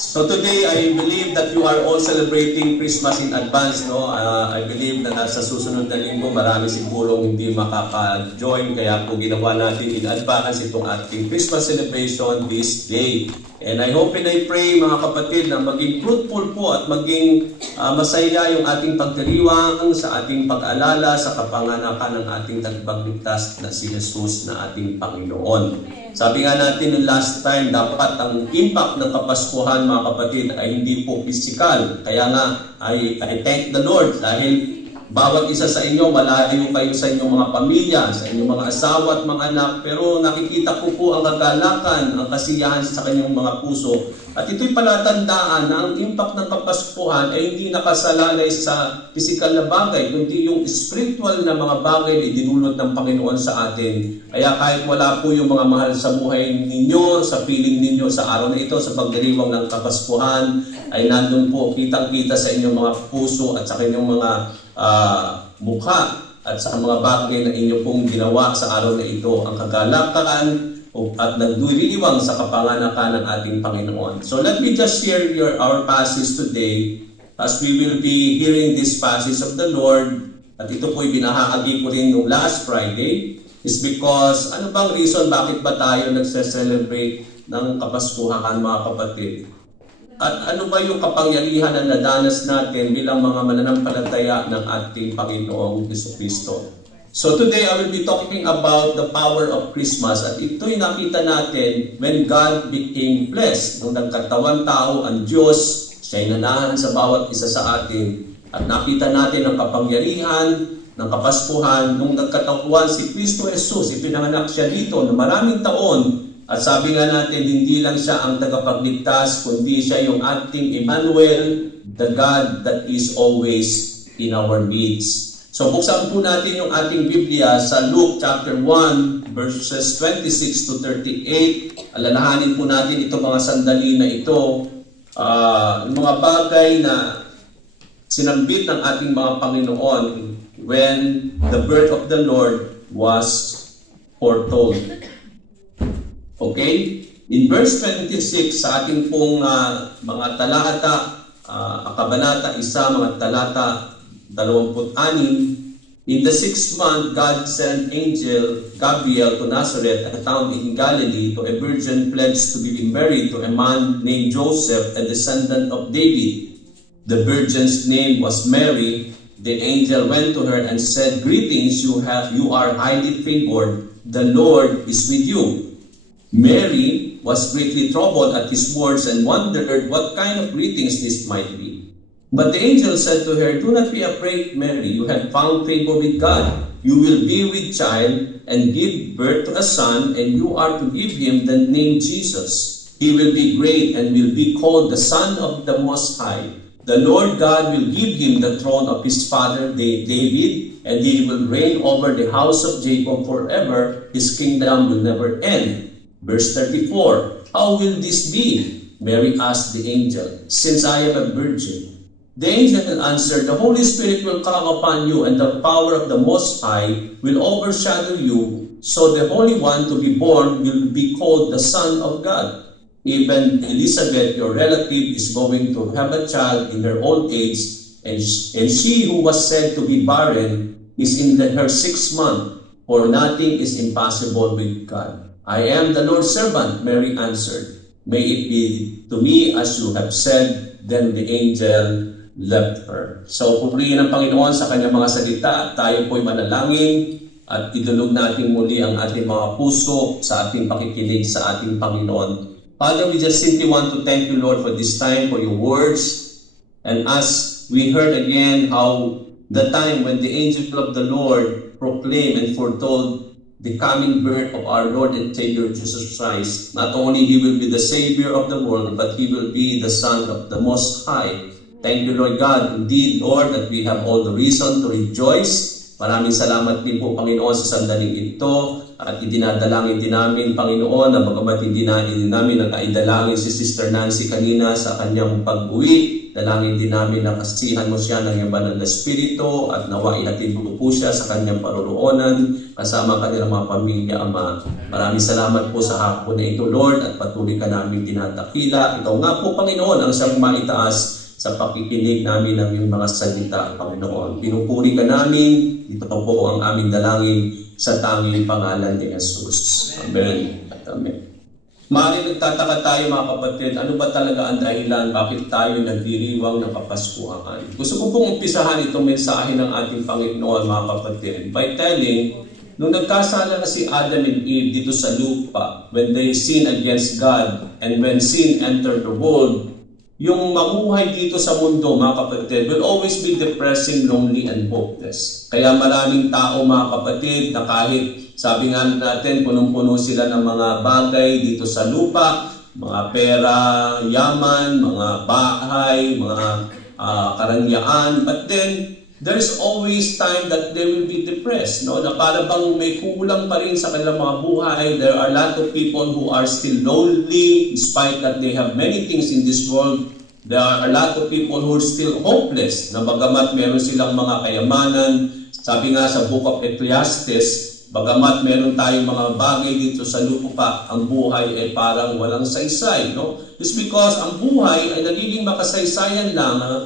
So today, I believe that you are all celebrating Christmas in advance, no? I believe na sa susunod na linggo, marami sigurong hindi makaka-join, kaya po ginawa natin in advance itong ating Christmas celebration this day. And I hope and I pray, mga kapatid, na maging fruitful po at maging masaya yung ating pagdiriwang sa ating pag-alala sa kapanganakan ng ating tagapagligtas na si Jesus na ating Panginoon. Sabi nga natin yung last time, dapat ang impact ng Kapaskuhan, mga kapatid, ay hindi po physical. Kaya nga, I thank the Lord dahil bawat isa sa inyo, malayo kayo sa inyong mga pamilya, sa inyong mga asawa at mga anak, pero nakikita ko po ang kagalakan, ang kasiyahan sa kanyang mga puso. At ito'y palatandaan na ang impact ng Kapaskuhan ay hindi nakasalalay sa physical na bagay, kundi yung spiritual na mga bagay na idinulot ng Panginoon sa atin. Kaya kahit wala po yung mga mahal sa buhay ninyo, sa piling ninyo sa araw na ito, sa pagdiriwang ng Kapaskuhan, ay nandun po kitang-kita sa inyong mga puso at sa kanyang mga mukha at sa mga bagay na inyo pong ginawa sa araw na ito, ang kagalakan at nagdiriwang sa kapanganakan ng ating Panginoon. So let me just share our passage today as we will be hearing this passage of the Lord. At ito po'y binahagi ko rin noong last Friday is because ano bang reason bakit ba tayo nagse-celebrate ng Kapaskuhan, mga kapatid? At ano ba yung kapangyarihan na nadanas natin bilang mga mananampalataya ng ating Panginoong Jesucristo? So today I will be talking about the power of Christmas. At ito'y nakita natin when God became flesh. Nung nagkatawan tao ang Diyos, siya'y nanahan sa bawat isa sa atin. At nakita natin ang kapangyarihan ng Kapaskuhan nung nagkatawan si Kristo Jesus. Ipinanganak siya dito na maraming taon. At sabi nga natin, hindi lang siya ang tagapagligtas, kundi siya yung ating Emmanuel, the God that is always in our midst. So buksan po natin yung ating Biblia sa Luke chapter 1, verses 26 to 38. Alalahanin po natin itong mga sandali na ito, mga bagay na sinambit ng ating mga Panginoon when the birth of the Lord was foretold. Okay? In verse 26 sa ating pong mga talata, kabanata 1, mga talata 26, in the 6th month, God sent angel Gabriel to Nazareth, a town in Galilee, to a virgin pledged to be married to a man named Joseph, a descendant of David. The virgin's name was Mary. The angel went to her and said, "Greetings, you are highly favored. The Lord is with you." Mary was greatly troubled at his words and wondered what kind of greetings this might be. But the angel said to her, "Do not be afraid, Mary. You have found favor with God. You will be with child and give birth to a son, and you are to give him the name Jesus. He will be great and will be called the Son of the Most High. The Lord God will give him the throne of his father David, and he will reign over the house of Jacob forever. His kingdom will never end." Verse 34, "How will this be?" Mary asked the angel, "Since I am a virgin." The angel answered, "The Holy Spirit will come upon you, and the power of the Most High will overshadow you. So the Holy One to be born will be called the Son of God. Even Elizabeth, your relative, is going to have a child in her old age, and she who was said to be barren is in her 6th month, for nothing is impossible with God." "I am the Lord's servant," Mary answered. "May it be to me as you have said." Then the angel left her. So, purihin ang Panginoon sa kanyang mga salita at tayo po'y manalangin at idulog natin muli ang ating mga puso sa ating pakikinig sa ating Panginoon. Father, we just simply want to thank you, Lord, for this time, for your words. And as we heard again how the time when the angel of the Lord proclaimed and foretold the coming birth of our Lord and Savior Jesus Christ, not only He will be the Savior of the world, but He will be the Son of the Most High. Thank you, Lord God. Indeed, Lord, that we have all the reason to rejoice. Maraming salamat din po, Panginoon, sa sandaling ito. At idinadalangin din namin, Panginoon, na bagamat hindi namin nakaidalangin si Sister Nancy kanina sa kanyang pag-uwi, dalangin din namin na kasihan mo siya ng iyong banal na Espiritu at nawa ihatid mo po siya sa kanyang paroroonan kasama kanilang mga pamilya, Ama. Maraming salamat po sa hapon na ito, Lord, at patuloy ka namin tinatakila. Ikaw nga po, Panginoon, ang siyang maitaas sa pakikinig namin ng iyong mga salita, Panginoon. Pinupuri ka namin, ito po ang aming dalangin sa tanging pangalan ni Jesus. Amen at amen. Maaaring nagtataka tayo, mga kapatid, ano ba talaga ang dahilan bakit tayo nagdiriwang ng Kapaskuhan? Gusto ko pong umpisahan itong mensahe ng ating Panginoon, mga kapatid, by telling, nung nagkasala na si Adam and Eve dito sa lupa, when they sinned against God, and when sin entered the world, yung mamuhay dito sa mundo, mga kapatid, will always be depressing, lonely, and hopeless. Kaya maraming tao, mga kapatid, na kahit sabi nga natin, punong-puno sila ng mga bagay dito sa lupa, mga pera, yaman, mga bahay, mga karangyaan, but then, there's always time that they will be depressed, no? Na para bang may kulang pa rin sa kanilang mga buhay. There are a lot of people who are still lonely despite that they have many things in this world. There are a lot of people who are still hopeless na bagamat meron silang mga kayamanan. Sabi nga sa Book of Ecclesiastes, bagamat meron tayong mga bagay dito sa lupa, ang buhay ay parang walang saysay, no? It's because ang buhay ay nagiging makasaysayan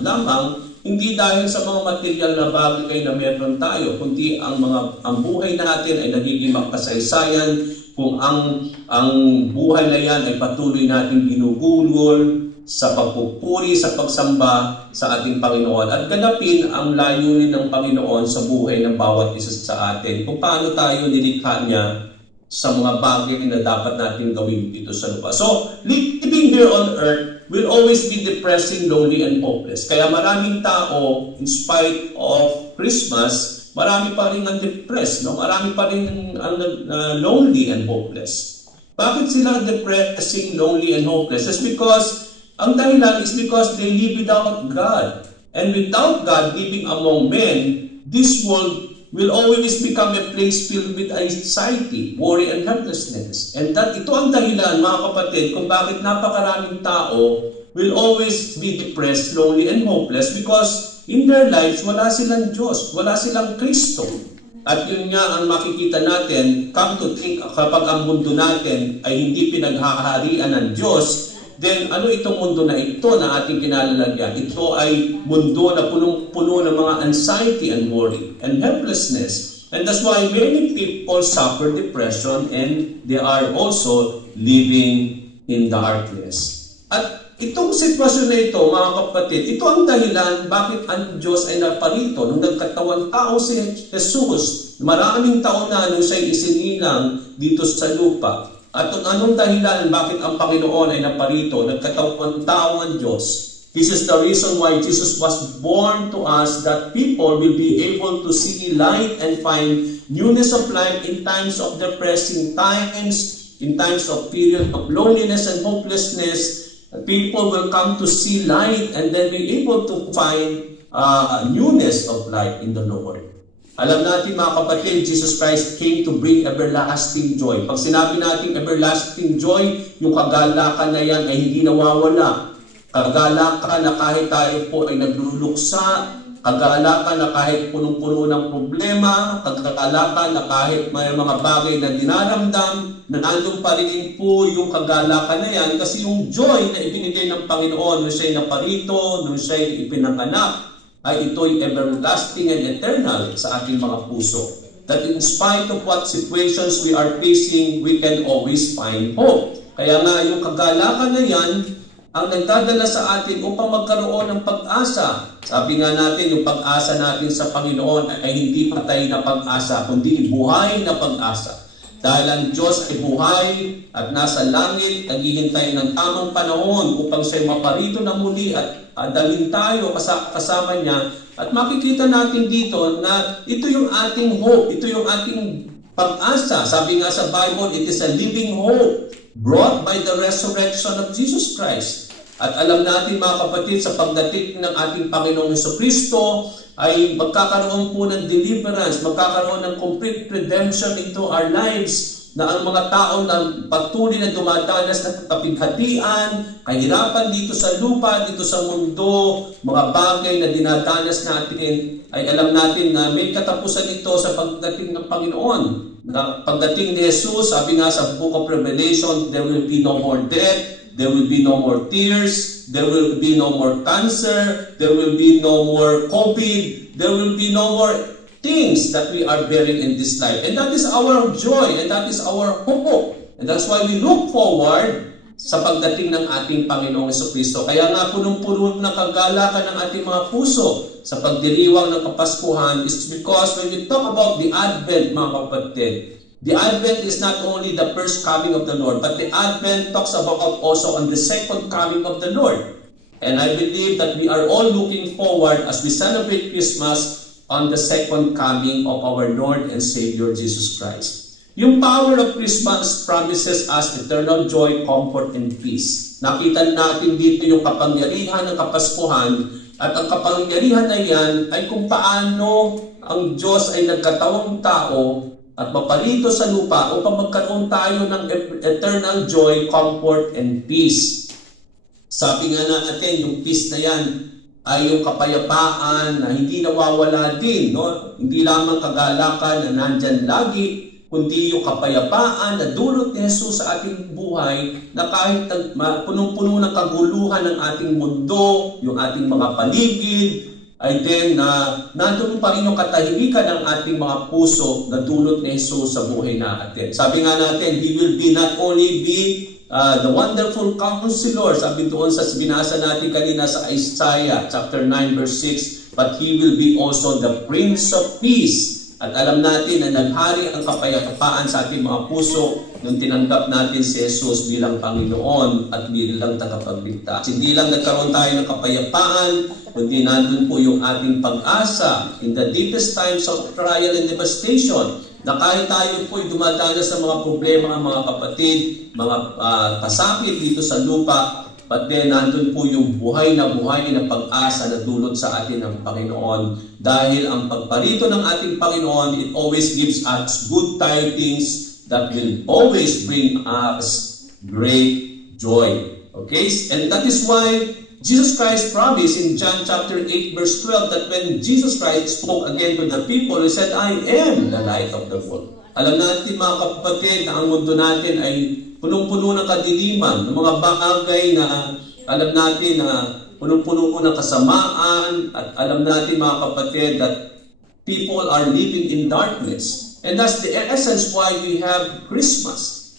lamang hindi dahil sa mga material na bagay na meron tayo, kundi ang buhay natin ay nagiging makasaysayan kung ang buhay na yan ay patuloy natin ginugulol sa pagpupuri, sa pagsamba sa ating Panginoon at ganapin ang layunin ng Panginoon sa buhay ng bawat isa sa atin. Kung paano tayo nilikha niya sa mga bagay na dapat natin gawin dito sa lupa. So, living here on earth will always be depressing, lonely, and hopeless. Kaya maraming tao, in spite of Christmas, marami pa rin ang depressed, no? Marami pa rin ang lonely and hopeless. Bakit sila depressing, lonely, and hopeless? It's because ang dahilan is because they live without God. And without God living among men, this world will always become a place filled with anxiety, worry, and helplessness. And ito ang dahilan, mga kapatid, kung bakit napakaraming tao will always be depressed, lonely, and hopeless because in their lives, wala silang Diyos, wala silang Kristo. At yun nga ang makikita natin, come to think, kapag ang mundo natin ay hindi pinaghaharian ng Diyos, then ano itong mundo na ito na ating kinalalagyan? Ito ay mundo na punong-puno ng mga anxiety and worry and helplessness. And that's why many people suffer depression and they are also living in darkness. At itong sitwasyon na ito, mga kapatid, ito ang dahilan bakit ang Diyos ay naparito. Nung nagkatawang tao si Jesus, maraming taon na nung siya'y isinilang dito sa lupa. At anong dahilan bakit ang Panginoon ay naparito, nagkatawang tao ang Diyos? This is the reason why Jesus was born to us, that people will be able to see light and find newness of life in times of depressing times, in times of period of loneliness and hopelessness. People will come to see light and then be able to find newness of life in the Lord. Alam natin, mga kapatid, Jesus Christ came to bring everlasting joy. Pag sinabi natin everlasting joy, yung kagalakan na yan ay hindi nawawala. Kagalakan na kahit tayo po ay nagluluksa, kagalakan na kahit punong-puno ng problema, kagalakan na kahit may mga bagay na dinaramdam, nandun pa rin po yung kagalakan na yan kasi yung joy na ibinigay ng Panginoon nung siya'y naparito, nung siya'y ipinanganak, ay ito'y everlasting and eternal sa ating mga puso. That in spite of what situations we are facing, we can always find hope. Kaya nga yung kagalakan na yan, ang nagdadala sa atin upang magkaroon ng pag-asa. Sabi nga natin, yung pag-asa natin sa Panginoon ay hindi patay na pag-asa, kundi buhay na pag-asa. Dahil ang Diyos ay buhay at nasa langit, naghihintay ng tamang panahon upang siya'y maparito na muli at dalhin tayo kasama niya. At makikita natin dito na ito yung ating hope, ito yung ating pag-asa. Sabi nga sa Bible, it is a living hope brought by the resurrection of Jesus Christ. At alam natin mga kapatid, sa pagdating ng ating Panginoong Jesucristo ay magkakaroon po ng deliverance, magkakaroon ng complete redemption into our lives, na ang mga tao na patuloy na dumadanas ng kapighatian, kahirapan dito sa lupa, dito sa mundo, mga bagay na dinadanas natin, ay alam natin na may katapusan ito sa pagdating ng Panginoon. Na pagdating ni Jesus, sabi nga sa Book of Revelation, there will be no more death, there will be no more tears, there will be no more cancer, there will be no more COVID, there will be no more things that we are bearing in this life. And that is our joy, and that is our hope. And that's why we look forward sa pagdating ng ating Panginoong Jesucristo. Kaya nga punong-puno ng kagalakan ng ating mga puso sa pagdiriwang ng Kapaskuhan is because when we talk about the Advent, mga kapatid, the Advent is not only the first coming of the Lord, but the Advent talks about also on the second coming of the Lord. And I believe that we are all looking forward as we celebrate Christmas on the second coming of our Lord and Savior Jesus Christ. Yung power of Christmas promises us eternal joy, comfort, and peace. Nakita natin dito yung kapangyarihan ng Kapaskuhan, at ang kapangyarihan na yan ay kung paano ang Diyos ay nagkatawang tao at maparito sa lupa upang magkaroon tayo ng eternal joy, comfort, and peace. Sabi nga natin, yung peace na yan ay yung kapayapaan na hindi nawawala din, no? Hindi lamang kagalakan na nandyan lagi, kundi yung kapayapaan na dulot ni Jesus sa ating buhay, na kahit punong-puno ng kaguluhan ng ating mundo, yung ating mga paligid, ay din na nandun pa rin yung katahimikan ng ating mga puso na dulot ni Jesus sa buhay natin. Sabi nga natin, He will be not only be the wonderful counselor, sabi doon sa binasa natin kanina sa Isaiah chapter 9 verse 6, but He will be also the Prince of Peace. At alam natin na naghari ang kapayapaan sa ating mga puso nung tinanggap natin si Jesus bilang Panginoon at bilang tagapagligtas. Hindi lang nagkaroon tayo ng kapayapaan, kundi nandun po yung ating pag-asa in the deepest times of trial and devastation, na kahit tayo po'y dumadanas sa mga problema, mga kapatid, mga kasakit dito sa lupa, but then nandun po yung buhay na pag-asa na dulot sa atin ng Panginoon. Dahil ang pagparito ng ating Panginoon, it always gives us good tidings that will always bring us great joy. Okay? And that is why Jesus Christ promised in John chapter 8 verse 12 that when Jesus Christ spoke again to the people, He said, I am the light of the world. Alam natin mga kapatid na ang mundo natin ay punong-puno ng kadiliman, ng mga bagay na alam natin na punong-puno ng kasamaan, at alam natin mga kapatid that people are living in darkness. And that's the essence why we have Christmas.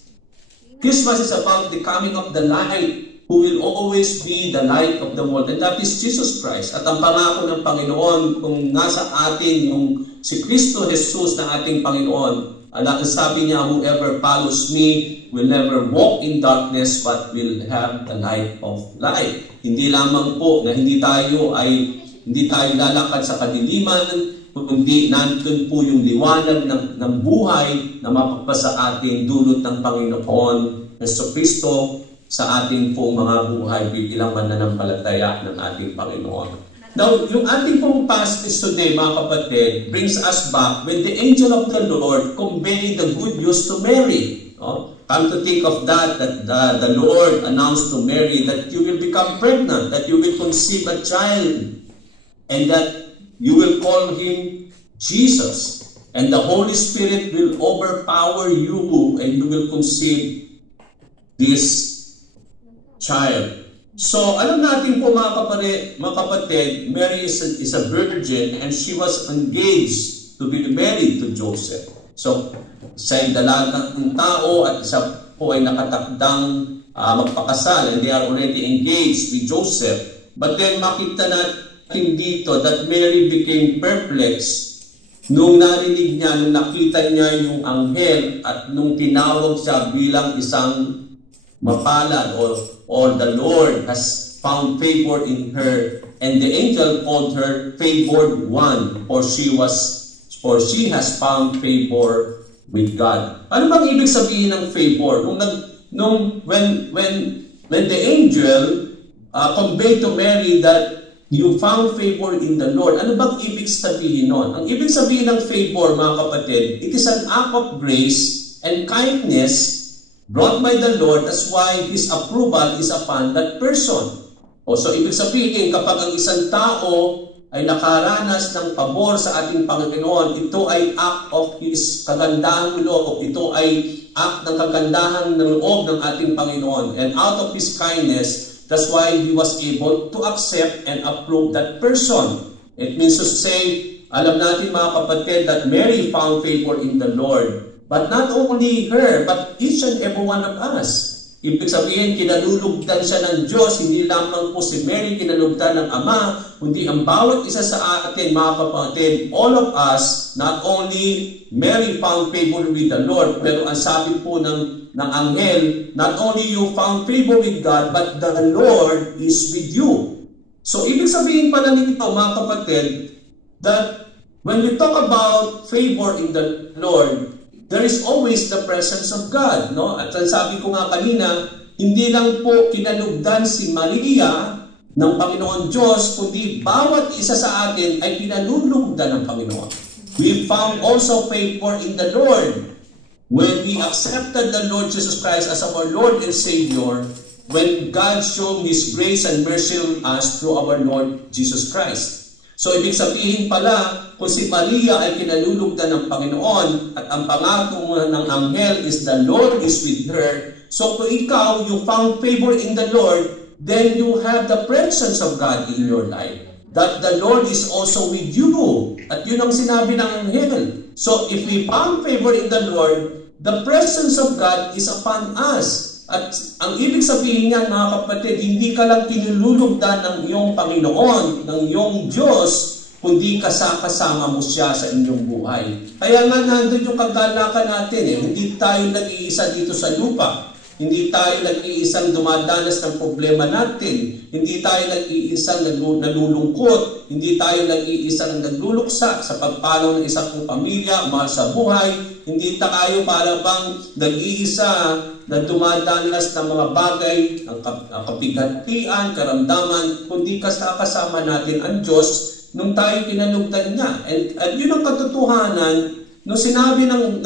Christmas is about the coming of the light, who will always be the light of the world, and that is Jesus Christ. At ang pangako ng Panginoon, kung nasa atin yung si Kristo Jesus na ating Panginoon, sabi niya, whoever follows me will never walk in darkness but will have the light of life. Hindi lamang po na hindi tayo lalakad sa kadiliman, kundi nandun po yung liwanag ng buhay na mapagpasa atin dulot ng Panginoon Yesu Kristo sa ating pong mga buhay bilang mananampalataya ng ating Panginoon. Now, yung ating pong passage today, mga kapatid, brings us back when the angel of the Lord conveyed the good news to Mary. No? Come to think of that the Lord announced to Mary that you will become pregnant, that you will conceive a child, and that you will call him Jesus. And the Holy Spirit will overpower you, and you will conceive this child. So, alam natin po mga kapatid, Mary is a virgin, and she was engaged to be married to Joseph. So, siya ay dalagang tao at isa po ay nakatakdang magpakasal, and they are already engaged with Joseph. But then makita natin dito that Mary became perplexed nung narinig niya, nung nakita niya yung anghel at nung tinawag siya bilang isang mapalad, or the Lord has found favor in her, and the angel called her favored one, for she has found favor with God. Ano bang ibig sabihin ng favor? When the angel convey to Mary that you found favor in the Lord. Ano bang ibig sabihin nun? Ang ibig sabihin ng favor, mga kapatid, it is an act of grace and kindness brought by the Lord. That's why His approval is upon that person. So ibig sabihin, kapag ang isang tao ay nakaranas ng pabor sa ating Panginoon, ito ay act of His kagandahang loob. Ito ay act ng kagandahan ng loob ng ating Panginoon. And out of His kindness, that's why He was able to accept and approve that person. It means to say, alam natin mga kapatid that Mary found favor in the Lord. But not only her, but each and every one of us. Ibig sabihin, kinalulugdan siya ng Diyos. Hindi lamang po si Mary kinalugdan ng Ama, kundi ang bawat isa sa atin, mga kapatid, all of us, not only Mary found favor with the Lord, pero ang sabi po ng anghel, not only you found favor with God, but the Lord is with you. So, ibig sabihin pala nito, mga kapatid, that when we talk about favor in the Lord, there is always the presence of God, no? At sabi ko nga kanina, hindi lang po kinalugdan si Maria ng Panginoon Diyos, kundi bawat isa sa atin ay pinalulugdan ng Panginoon. We found also favor in the Lord when we accepted the Lord Jesus Christ as our Lord and Savior, when God showed His grace and mercy on us through our Lord Jesus Christ. So, ibig sabihin pala, kung si Maria ay kinalulugdan ng Panginoon at ang pangako ng anghel is the Lord is with her, so kung ikaw, you found favor in the Lord, then you have the presence of God in your life. That the Lord is also with you. At yun ang sinabi ng anghel. So, if we found favor in the Lord, the presence of God is upon us. At ang ibig sabihin niyan, mga kapatid, hindi ka lang kinululugdan ng iyong Panginoon, ng iyong Diyos, kundi kasama mo siya sa inyong buhay. Kaya nga nandun yung kagalakan natin. Hindi tayo nag-iisa dito sa lupa. Hindi tayo nag-iisang dumadanas ng problema natin. Hindi tayo nag-iisang nalulungkot. Hindi tayo nag-iisang nagluluksa sa pagpanaw ng isang pamilya, mahal sa buhay. Hindi tayo para bang nag-iisa na dumadanas ng mga bagay, ang kapighatian, karamdaman, kundi kasama natin ang Diyos nung tayo kinalugdan niya. And yun ang katotohanan nung sinabi ng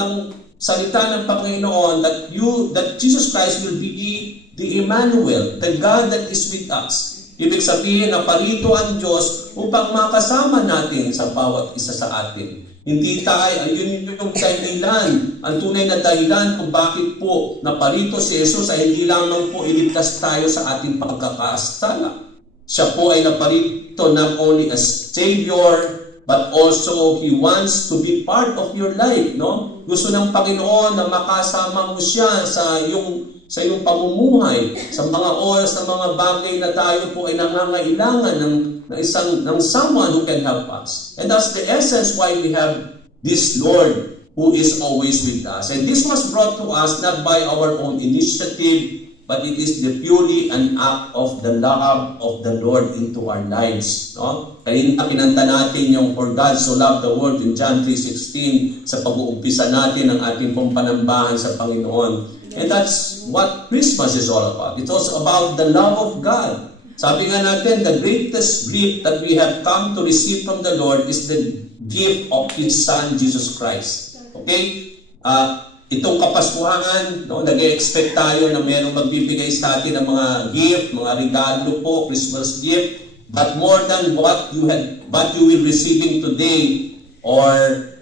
salita ng Panginoon that Jesus Christ will be the Emmanuel, the God that is with us. Ibig sabihin na parito ang Diyos upang makasama natin sa bawat isa sa atin. Hindi tayo, yun yung dahilan, ang tunay na dahilan kung bakit po naparito si Jesus ay hindi lamang po iligtas tayo sa ating pagkakasala. Siya po ay naparito not only as Savior, but also He wants to be part of your life, no? Gusto ng Panginoon na makasama mo siya sa iyong pamumuhay, sa mga oras na mga bagay na tayo po ay nangangailangan ng someone who can help us. And that's the essence why we have this Lord who is always with us. And this was brought to us not by our own initiative, but it is the purely an act of the love of the Lord into our lives. No? Kanina kinanta natin yung For God so loved the world in John 3:16 sa pag-uumpisa natin ng ating pong panambahan sa Panginoon. And that's what Christmas is all about. It's also about the love of God. Sabi nga natin, the greatest gift that we have come to receive from the Lord is the gift of His Son, Jesus Christ. Okay? Itong Kapaskuhan, no, nag-expect tayo na mayroong magbibigay sa atin ng mga gift, mga regalo po, Christmas gift. But more than what you will receiving today or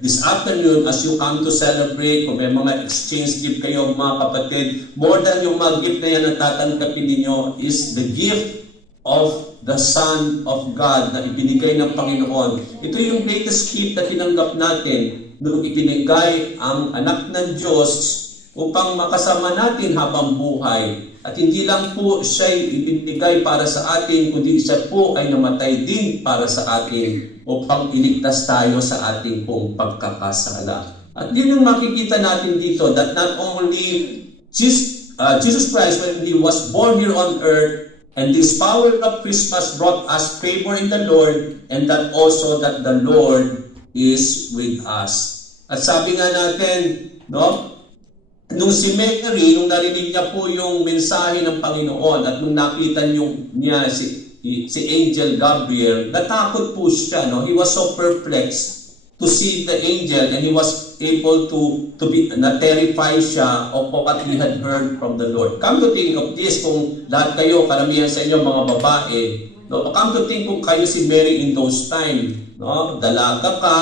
this afternoon as you come to celebrate, kung may mga exchange gift kayo mga kapatid, more than yung mga gift na yan na tatanggapin ninyo is the gift of the Son of God na ibinigay ng Panginoon. Ito yung greatest gift na tinanggap natin nung ibinigay ang anak ng Diyos upang makasama natin habang buhay. At hindi lang po siya ibinigay para sa atin, kundi siya po ay namatay din para sa atin upang iligtas tayo sa ating pong pagkakasala. At yun yung makikita natin dito, that not only Jesus Christ, when He was born here on earth, and this power of Christmas brought us favor in the Lord, and that also that the Lord is with us. At sabi nga natin, no? nung si Mary, nung narinig niya po yung mensahe ng Panginoon at nung nakita niya si Angel Gabriel, natakot po siya. No? He was so perplexed to see the angel and he was able to be na-terrify siya of what he had heard from the Lord. Come to think of this, kung lahat kayo, karamihan sa inyo mga babae, no? Come to think kung kayo si Mary in those time, no? Dalaga ka,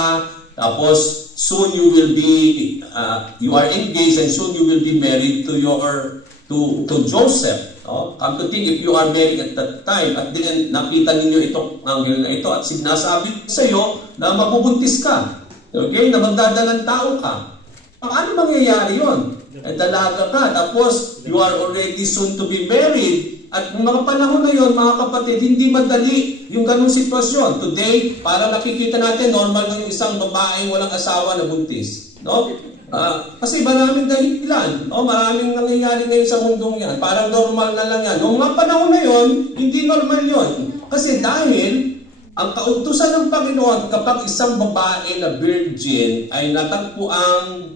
tapos soon you will be, you are engaged and soon you will be married to Joseph. No? Come to think, if you are married at that time, at then nakita ninyo itong anghel na ito at sinasabi sa iyo na mabubuntis ka. Okay? Na magdadalang tao ka. Paano mangyayari yun? Dalaga ka, tapos you are already soon to be married. At ng mga panahon na yon, mga kapatid, hindi madali yung ganung sitwasyon. Today, para nakikita natin, normal na yung isang babaeng walang asawa na buntis. No? Kasi maraming dahilan. No? Maraming nangyayari ngayon sa mundong yan. Parang normal na lang yan. Noong mga panahon na yon, hindi normal yon. Kasi dahil ang kautusan ng Panginoon, kapag isang babae na virgin ay natagpuang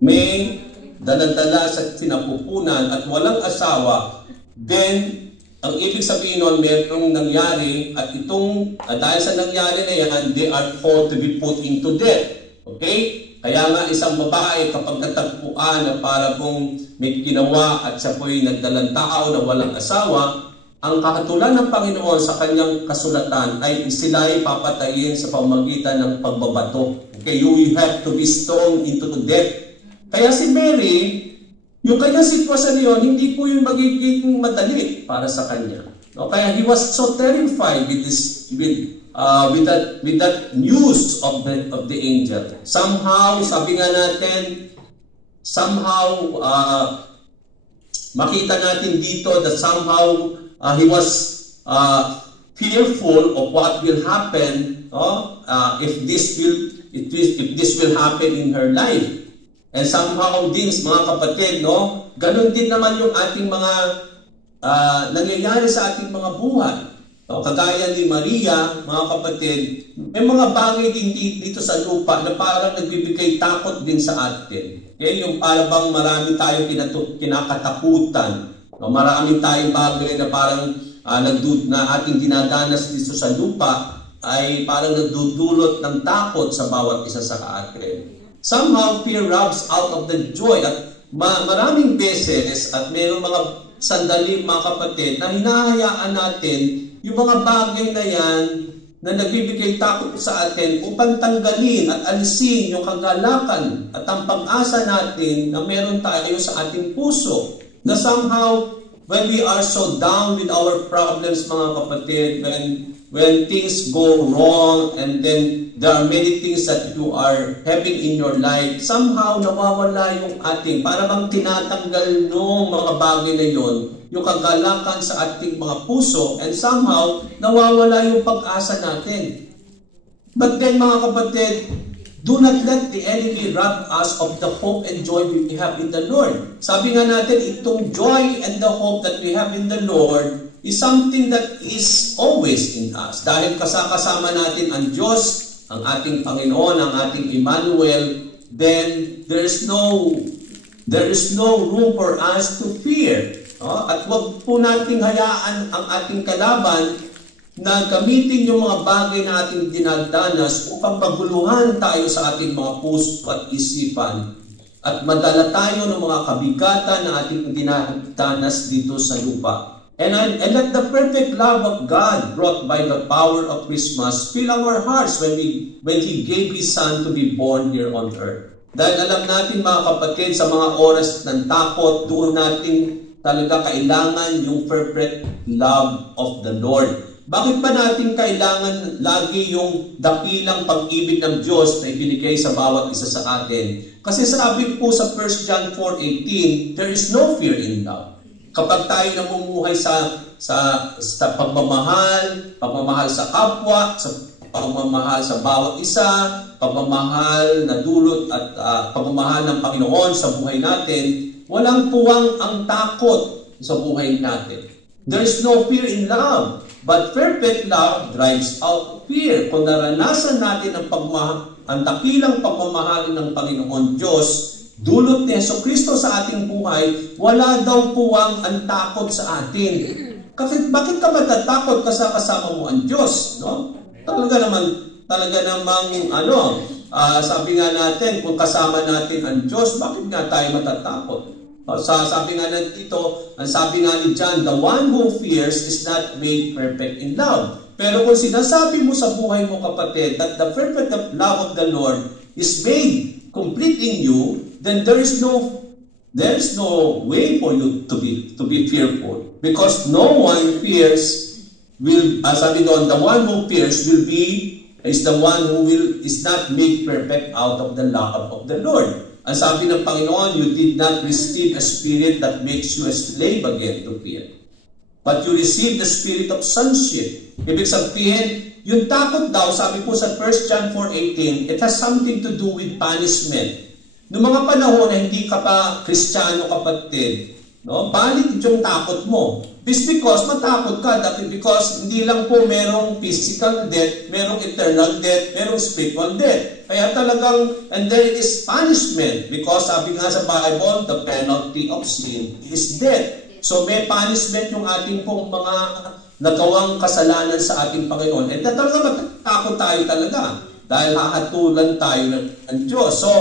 may daladala sa sinapupunan at walang asawa, then, ang ibig sabihin nun, mayroong nangyari at itong, dahil sa nangyari na yan, they are called to be put into death. Okay? Kaya nga isang babae kapag natagpuan na para kung may ginawa at siya po'y nagdalang tao na walang asawa, ang kahatulan ng Panginoon sa kanyang kasulatan ay sila ay papatayin sa pamamagitan ng pagbabato. Okay? You have to be stoned into the death. Kaya si Mary, yung kanyang sitwasyon niyon, hindi po yung magiging madali para sa kanya. No? Kaya he was so terrified with that news of the angel. Somehow, sabi nga natin, makita natin dito that somehow he was fearful of what will happen, if this will happen in her life. And somehow din, mga kapatid, no, ganun din naman yung ating mga nangyayari sa ating mga buhay. No, kagaya ni Maria, mga kapatid, may mga bagay din dito sa lupa na parang nagbibigay takot din sa atin. Okay? Yung parang marami tayong kinakatakutan. No, marami tayong bagay na parang na ating dinadanas dito sa lupa ay parang nagdudulot ng takot sa bawat isa sa atin. Somehow, fear robs out of the joy. At maraming beses at mayroong mga sandali, mga kapatid, na hinahayaan natin yung mga bagay na yan na nagbibigay takot sa atin upang tanggalin at alisin yung kagalakan at ang pag-asa natin na meron tayo sa ating puso. Na somehow, when we are so down with our problems, mga kapatid, when things go wrong and then there are many things that you are having in your life, somehow nawawala yung ating, para bang tinatanggal nung mga bagay na yon, yung kagalakan sa ating mga puso, and somehow nawawala yung pag-asa natin. But then, mga kapatid, do not let the enemy rob us of the hope and joy we have in the Lord. Sabi nga natin, itong joy and the hope that we have in the Lord is something that is always in us. Dahil kasama natin ang Diyos, ang ating Panginoon, ang ating Emmanuel, then there is no room for us to fear. At wag po nating hayaan ang ating kalaban na gamitin yung mga bagay na ating dinadanas upang maguluhan tayo sa ating mga puso at isipan at madala tayo ng mga kabigatan na ating dinadanas dito sa lupa. And let the perfect love of God brought by the power of Christmas fill our hearts when He gave His Son to be born here on earth. Dahil alam natin, mga kapatid, sa mga oras ng takot, doon natin talaga kailangan yung perfect love of the Lord. Bakit pa natin kailangan lagi yung dakilang pag-ibig ng Diyos na ibinigay sa bawat isa sa atin? Kasi sabi po sa 1 John 4:18, there is no fear in love. Kapag tayo namumuhay sa pagmamahal sa kapwa, sa pagmamahal sa bawat isa, pagmamahal na dulot at pagmamahal ng Panginoon sa buhay natin, walang puwang ang takot sa buhay natin. There is no fear in love, but perfect love drives out fear. Kung naranasan natin ang dakilang pagmamahal ng Panginoon Diyos, dulot ni Jesucristo sa ating buhay, wala daw puwang ang takot sa atin. Bakit ka matatakot kasama mo ang Diyos? No? Talaga namang sabi nga natin, kung kasama natin ang Diyos, bakit nga tayo matatakot? Sabi nga dito, ang sabi nga ni John, the one who fears is not made perfect in love. Pero kung sinasabi mo sa buhay mo, kapatid, that the perfect love of the Lord is made complete in you, then there is no way for you to be fearful. Because no one fears will, sabi doon, the one who fears is the one who is not made perfect out of the love of the Lord. Ang sabi ng Panginoon, you did not receive a spirit that makes you a slave again to fear. But you received the spirit of sonship. Ibig sabihin, yung takot daw, sabi po sa 1 John 4:18, it has something to do with punishment. Noong mga panahon na hindi ka pa Kristiyano, kapatid, no, balik yung takot mo. Because matakot ka, because hindi lang po merong physical death, merong eternal death, merong spiritual death. Kaya talagang, and there is punishment, because sabi nga sa Bible, the penalty of sin is death. So may punishment yung ating pong mga nagawang kasalanan sa ating Panginoon. And talaga matakot tayo talaga, dahil hahatulan tayo ng Diyos. So,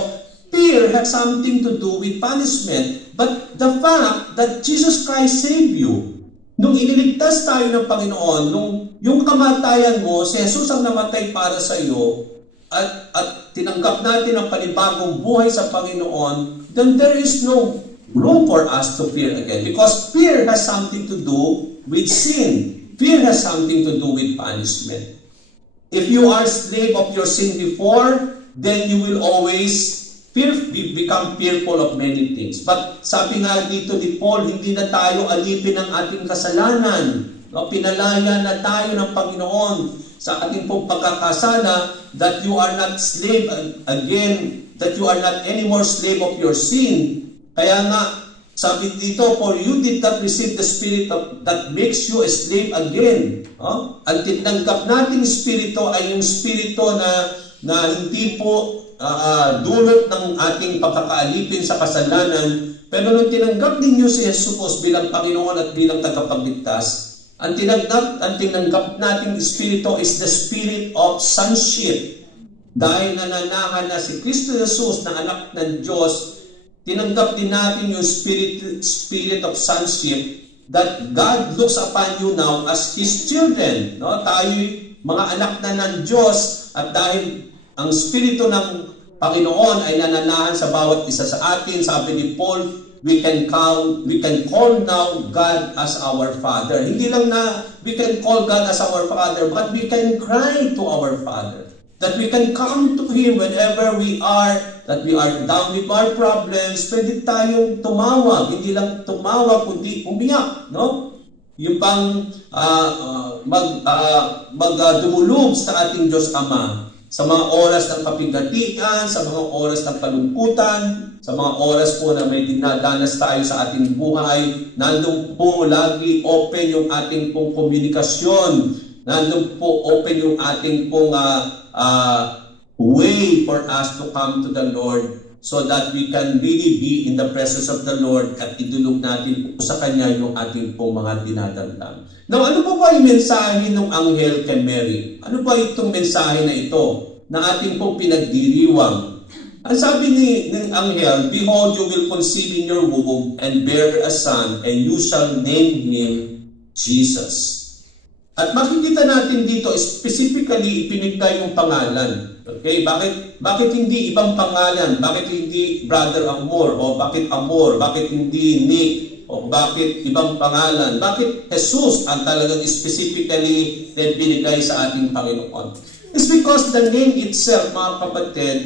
fear has something to do with punishment, but the fact that Jesus Christ saved you, nung iniligtas tayo ng Panginoon, nung yung kamatayan mo, si Jesus ang namatay para sa iyo, at tinanggap natin ang panibagong buhay sa Panginoon, then there is no room for us to fear again. Because fear has something to do with sin. Fear has something to do with punishment. If you are slave of your sin before, then you will always become fearful of many things. But sabi nga dito ni Paul, hindi na tayo alipin ng ating kasalanan. No? Pinalaya na tayo ng Panginoon sa ating pong pagkakasala, that you are not slave again, that you are not anymore slave of your sin. Kaya nga, sabi dito, for you did not receive the spirit that makes you a slave again. No? Ang tinanggap nating spirito ay yung spirito na hindi po dulot ng ating pagkakaalipin sa kasalanan. Pero nung tinanggap ninyo si Jesus bilang Panginoon at bilang tagapagligtas, ang tinanggap nating Espiritu is the spirit of sonship. Dahil nananahan na si Kristo Jesus na anak ng Diyos, tinanggap din natin yung spirit of sonship, that God looks upon you now as His children. No? Tayo mga anak na ng Diyos, at dahil ang Espiritu ng Panginoon ay nananahan sa bawat isa sa atin, sabi ni Paul, we can call now God as our Father. Hindi lang na we can call God as our Father, but we can cry to our Father. That we can come to Him whenever we are down with our problems. Pwede tayong tumawag, hindi lang tumawag, kundi umiyak, no? Yung pang dumulog sa ating Diyos Ama sa mga oras ng kapigatian, sa mga oras ng kalungkutan, sa mga oras po na may dinadanas tayo sa ating buhay. Nandun po lagi open yung ating pong komunikasyon. Nandun po open yung ating pong way for us to come to the Lord, so that we can really be in the presence of the Lord at idulog natin po sa Kanya yung ating pong mga dinadamdam. Now, ano ba yung mensahe ng anghel kay Mary? Ano ba itong mensahe na ito na ating pong pinagdiriwang? Ang sabi ng anghel, behold, you will conceive in your womb and bear a son, and you shall name him Jesus. At makikita natin dito, specifically, ipinigay yung pangalan. Okay? Bakit hindi ibang pangalan? Bakit hindi Brother Amor? O bakit Amor? Bakit hindi Nick? O bakit ibang pangalan? Bakit Jesus ang talagang specifically binigay sa ating Panginoon? It's because the name itself, mga kapatid,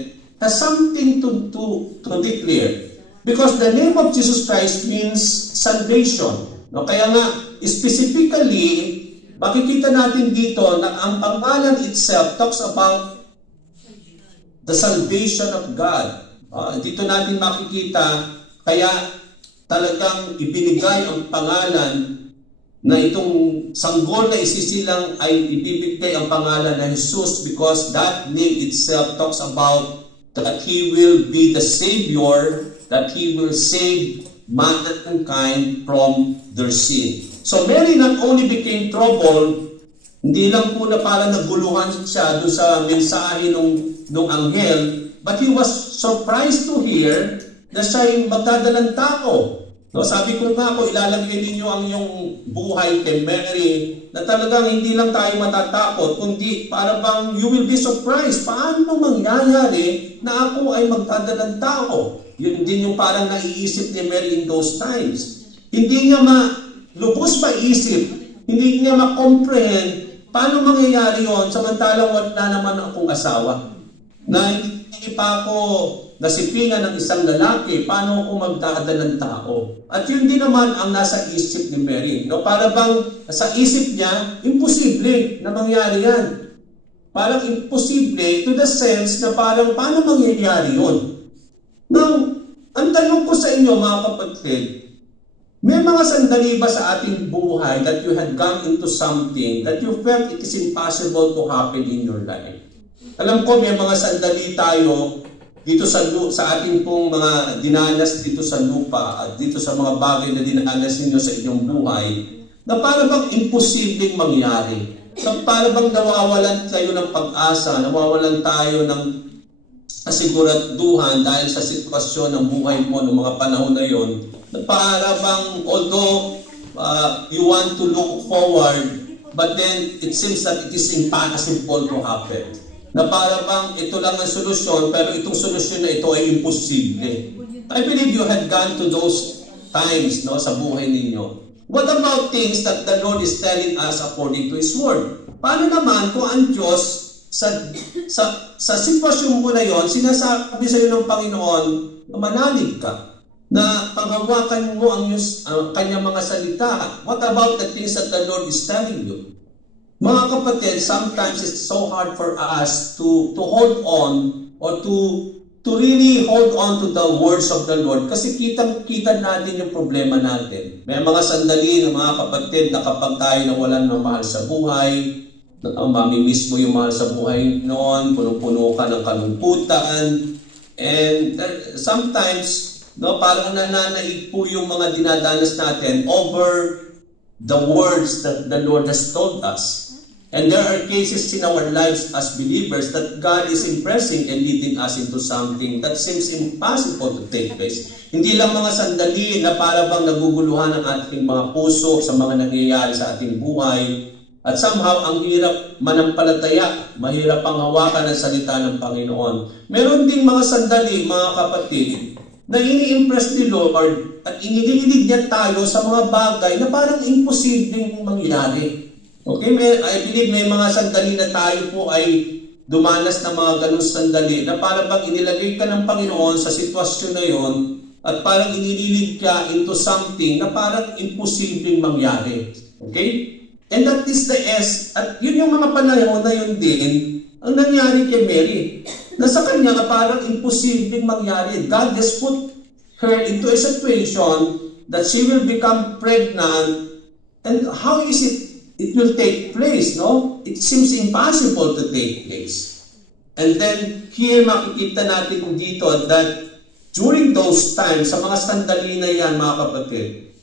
has something to declare. Because the name of Jesus Christ means salvation. No? Kaya nga, specifically, makikita natin dito na ang pangalan itself talks about the salvation of God. Dito natin makikita, kaya talagang ibinigay ang pangalan na itong sanggol na isisilang ay ibibigay ang pangalan na Jesus, because that name itself talks about that He will be the Savior that He will save mankind from their sin. So Mary not only became troubled, hindi lang po na parang naguluhan siya doon sa mensahe nung anghel, but he was surprised to hear na siya'y magdadalang tao. No, sabi ko nga po, ilalagay ninyo ang iyong buhay kay Mary na talagang hindi lang tayo matatakot, kundi para bang you will be surprised. Paano mangyayari na ako ay magdadalang tao? Yun din yung parang naiisip ni Mary in those times. Hindi niya lubos maisip, hindi niya ma-comprehend paano mangyayari yon samantalang wala naman akong asawa. Na hindi pa ako nasipingan ng isang lalaki, paano ako magdadalang tao? At yun din naman ang nasa isip ni Mary. No? Para bang sa isip niya, imposible na mangyari yan. Parang imposible to the sense na parang paano mangyayari yun? Now, ang tanong ko sa inyo mga kapatid, may mga sandali ba sa ating buhay that you had gone into something that you felt it is impossible to happen in your life? Alam ko may mga sandali tayo dito sa ating pong mga dinanas dito sa lupa at dito sa mga bagay na dinanas ninyo sa inyong buhay na para bang imposibleng mangyari. Na para bang nawawalan tayo ng pag-asa, nawawalan tayo ng kasiguraduhan dahil sa sitwasyon ng buhay mo noong mga panahon na yon. Na para bang although you want to look forward, but then it seems that it is impossible to happen. Na para bang ito lang ang solusyon, pero itong solusyon na ito ay imposible. I believe you had gone to those times sa buhay ninyo. What about things that the Lord is telling us according to His Word? Paano naman kung ang Diyos sa sitwasyon mo na yon, sinasabi sa iyo ng Panginoon na manalig ka, na panghawakan mo ang kanyang mga salita? What about the things that the Lord is telling you? Mga kapatid, sometimes it's so hard for us to hold on or to really hold on to the words of the Lord kasi kitang-kita natin yung problema natin. May mga sandali ng mga kapatid na kapag tayo nawalan ng mahal sa buhay, mamimiss mo yung mahal sa buhay noon, puno-puno ka ng kalungkutan, and sometimes parang nananaig po yung mga dinadanas natin over the words that the Lord has told us. And there are cases in our lives as believers that God is impressing and leading us into something that seems impossible to take place. Hindi lang mga sandali na para bang naguguluhan ang ating mga puso sa mga nangyayari sa ating buhay. At somehow, ang hirap manampalataya, mahirap ang hawakan ng salita ng Panginoon. Meron ding mga sandali, mga kapatid, na ini-impress ni Lord at inidilig niya tayo sa mga bagay na parang imposibleng mangyari. Okay, I believe may mga sandali na tayo po ay dumanas ng mga ganun sandali na parang bang inilagay ka ng Panginoon sa sitwasyon na yon at parang inililig ka into something na parang imposibleng mangyari. Okay? And that is the at yun yung mga panahon na yun din ang nangyari kay Mary. Na sa kanya na parang imposibleng mangyari. God has put her into a situation that she will become pregnant. And how is it will take place, no? It seems impossible to take place. And then, here makikita natin dito that during those times, sa mga sandali na yan, mga kapatid,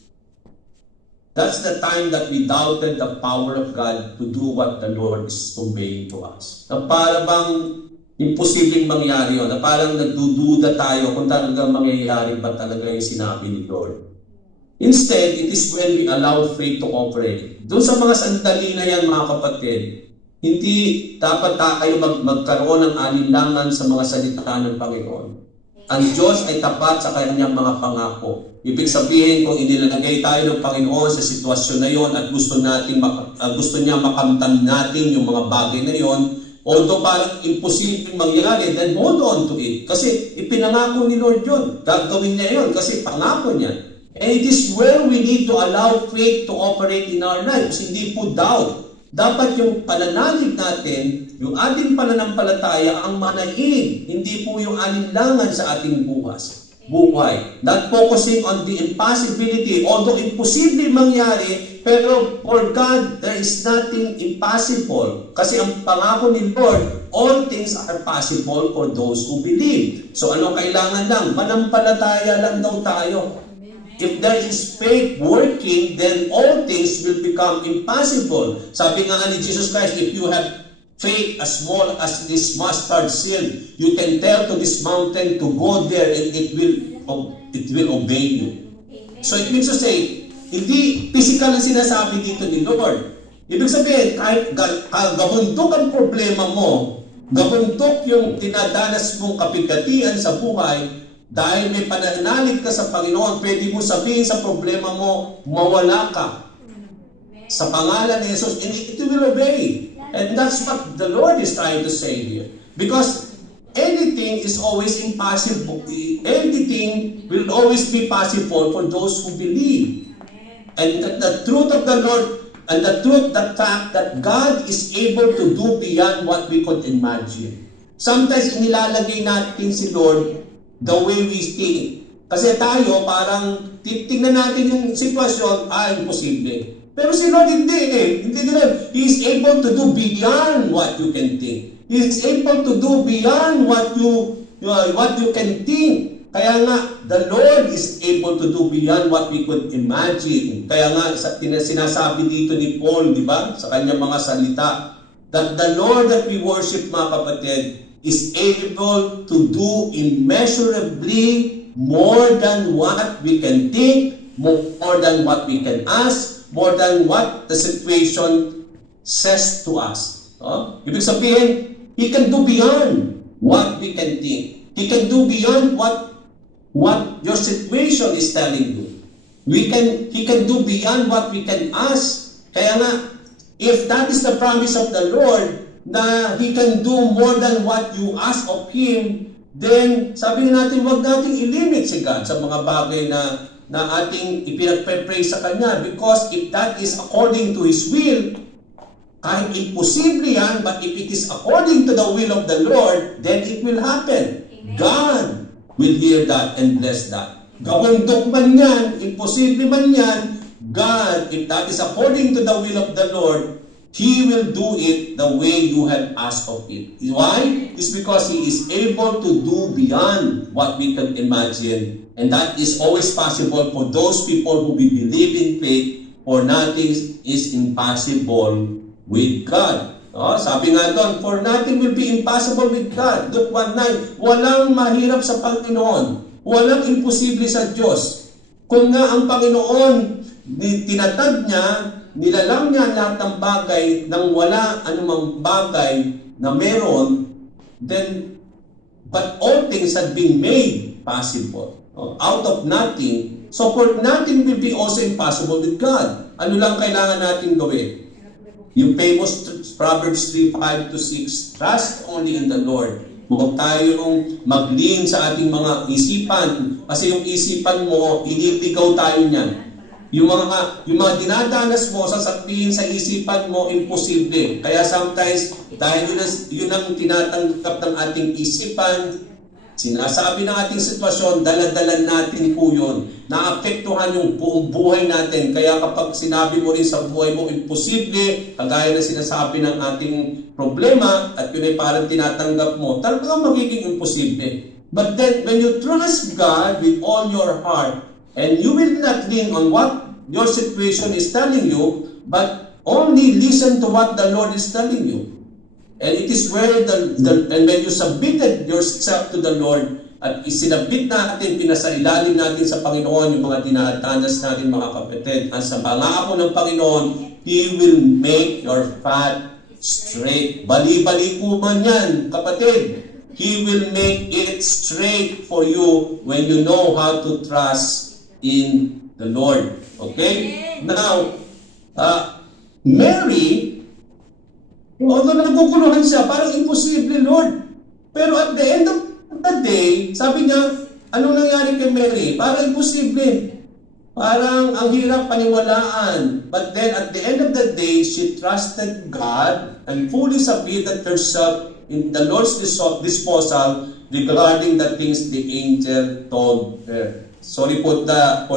that's the time that we doubted the power of God to do what the Lord is conveying to us. Na para bang imposibleng mangyari yun, na parang nagdududa tayo kung talagang mangyayari ba talaga yung sinabi ni Lord. Instead, it is when we allow faith to operate. Doon sa mga sandali na yan, mga kapatid, hindi dapat tayo magkaroon ng alinlangan sa mga salita ng Panginoon. Ang Diyos ay tapat sa kanyang mga pangako. Ibig sabihin, kung inilalagay tayo ng Panginoon sa sitwasyon na yon at gusto niya makamtan natin yung mga bagay na yon, although parang imposible mangyari, then hold on to it. Kasi ipinangako ni Lord yun. Gagawin niya yun kasi pangako niya. And it is where we need to allow faith to operate in our lives. Hindi po doubt. Dapat yung pananalig natin, yung ating pananampalataya ang manaig. Hindi po yung alinlangan sa ating bukas. buhay. Not focusing on the impossibility, although imposible mangyari, pero for God, there is nothing impossible. Kasi ang pangako ni Lord, all things are possible for those who believe. So ano kailangan lang? Manampalataya lang daw tayo. If there is faith working, then all things will become impossible. Sabi nga ni Jesus Christ, if you have faith as small as this mustard seed, you can tell to this mountain to go there and it will obey you. So it means to say, hindi physical ang sinasabi dito ni Lord. Ibig sabihin, kahit gabundok ang problema mo, gabundok yung dinadanas mong kapigatian sa buhay, dahil may pananalig ka sa Panginoon, pwede mo sabihin sa problema mo, mawala ka. Sa pangalan ni Jesus, and it will obey. And that's what the Lord is trying to say here. Because anything is always impossible. Anything will always be possible for those who believe. And the truth of the Lord, and the fact that God is able to do beyond what we could imagine. Sometimes inilalagay natin si Lord the way we think. Kasi tayo parang titingnan natin yung sitwasyon, imposible. Pero si Lord hindi eh. Hindi nila. He is able to do beyond what you can think. He is able to do beyond what you can think. Kaya nga, the Lord is able to do beyond what we could imagine. Kaya nga, sinasabi dito ni Paul, di ba, sa kanyang mga salita, that the Lord that we worship, mga kapatid, is able to do immeasurably more than what we can think, more than what we can ask, more than what the situation says to us. Ibig sabihin, He can do beyond what we can think. He can do beyond what your situation is telling you. He can do beyond what we can ask. Kaya nga, if that is the promise of the Lord, na He can do more than what you ask of Him, then sabi natin, wag nating ilimit si God sa mga bagay na ating ipinagpe-pray sa Kanya. Because if that is according to His will, kahit imposible yan, but if it is according to the will of the Lord, then it will happen. Amen. God will hear that and bless that. Gawandok man yan, imposible man yan, God, if that is according to the will of the Lord, He will do it the way you have asked of it. Why? It's because He is able to do beyond what we can imagine. And that is always possible for those people who believe in faith, for nothing is impossible with God. Sabi nga doon, for nothing will be impossible with God. Luke 1:9, walang mahirap sa Panginoon. Walang imposible sa Diyos. Kung nga ang Panginoon, tinatag niya, nilalang niya lahat ng bagay nang wala anumang bagay na meron, then, but all things had been made possible. Out of nothing. So for nothing will be also impossible with God. Ano lang kailangan natin gawin? Yung famous Proverbs 3:5-6, trust only in the Lord. Huwag tayong mag-lean sa ating mga isipan. Kasi yung isipan mo, ililigaw tayo niyan. Yung mga dinadanas mo, sasabihin sa isipan mo, imposible. Kaya sometimes, dahil yun ang tinatanggap ng ating isipan, sinasabi ng ating sitwasyon, daladalan natin po yun. Naapektuhan yung buong buhay natin. Kaya kapag sinabi mo rin sa buhay mo, imposible, kagaya na sinasabi ng ating problema, at yun ay parang tinatanggap mo, talagang magiging imposible. But then, when you trust God with all your heart, and you will not lean on what your situation is telling you, but only listen to what the Lord is telling you. And it is where and when you submitted yourself to the Lord at isinabit natin, pinasailalim natin sa Panginoon yung mga dinadanas natin, mga kapatid, at sa pangako ng Panginoon, He will make your path straight. Bali-bali po man yan, kapatid. He will make it straight for you when you know how to trust in the Lord. Okay? Now, Mary, although naguguluhan siya, parang imposible, Lord. Pero at the end of the day, sabi niya, anong nangyari kay Mary? Parang imposible. Parang ang hirap paniwalaan. But then at the end of the day, she trusted God and fully submitted herself in the Lord's disposal regarding the things the angel told her. Sorry for the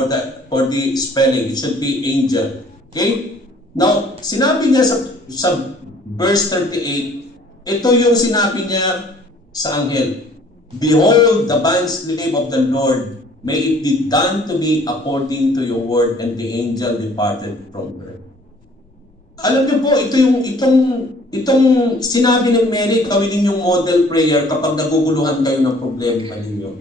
spelling. It should be angel. Okay? Now, sinabi niya sa verse 38, ito yung sinabi niya sa anghel. Behold, the bondslave of the Lord, may it be done to me according to your word. And the angel departed from her. Alam niyo po, itong sinabi ng Mary, gawin ninyong model prayer kapag naguguluhan kayo ng problema ninyo.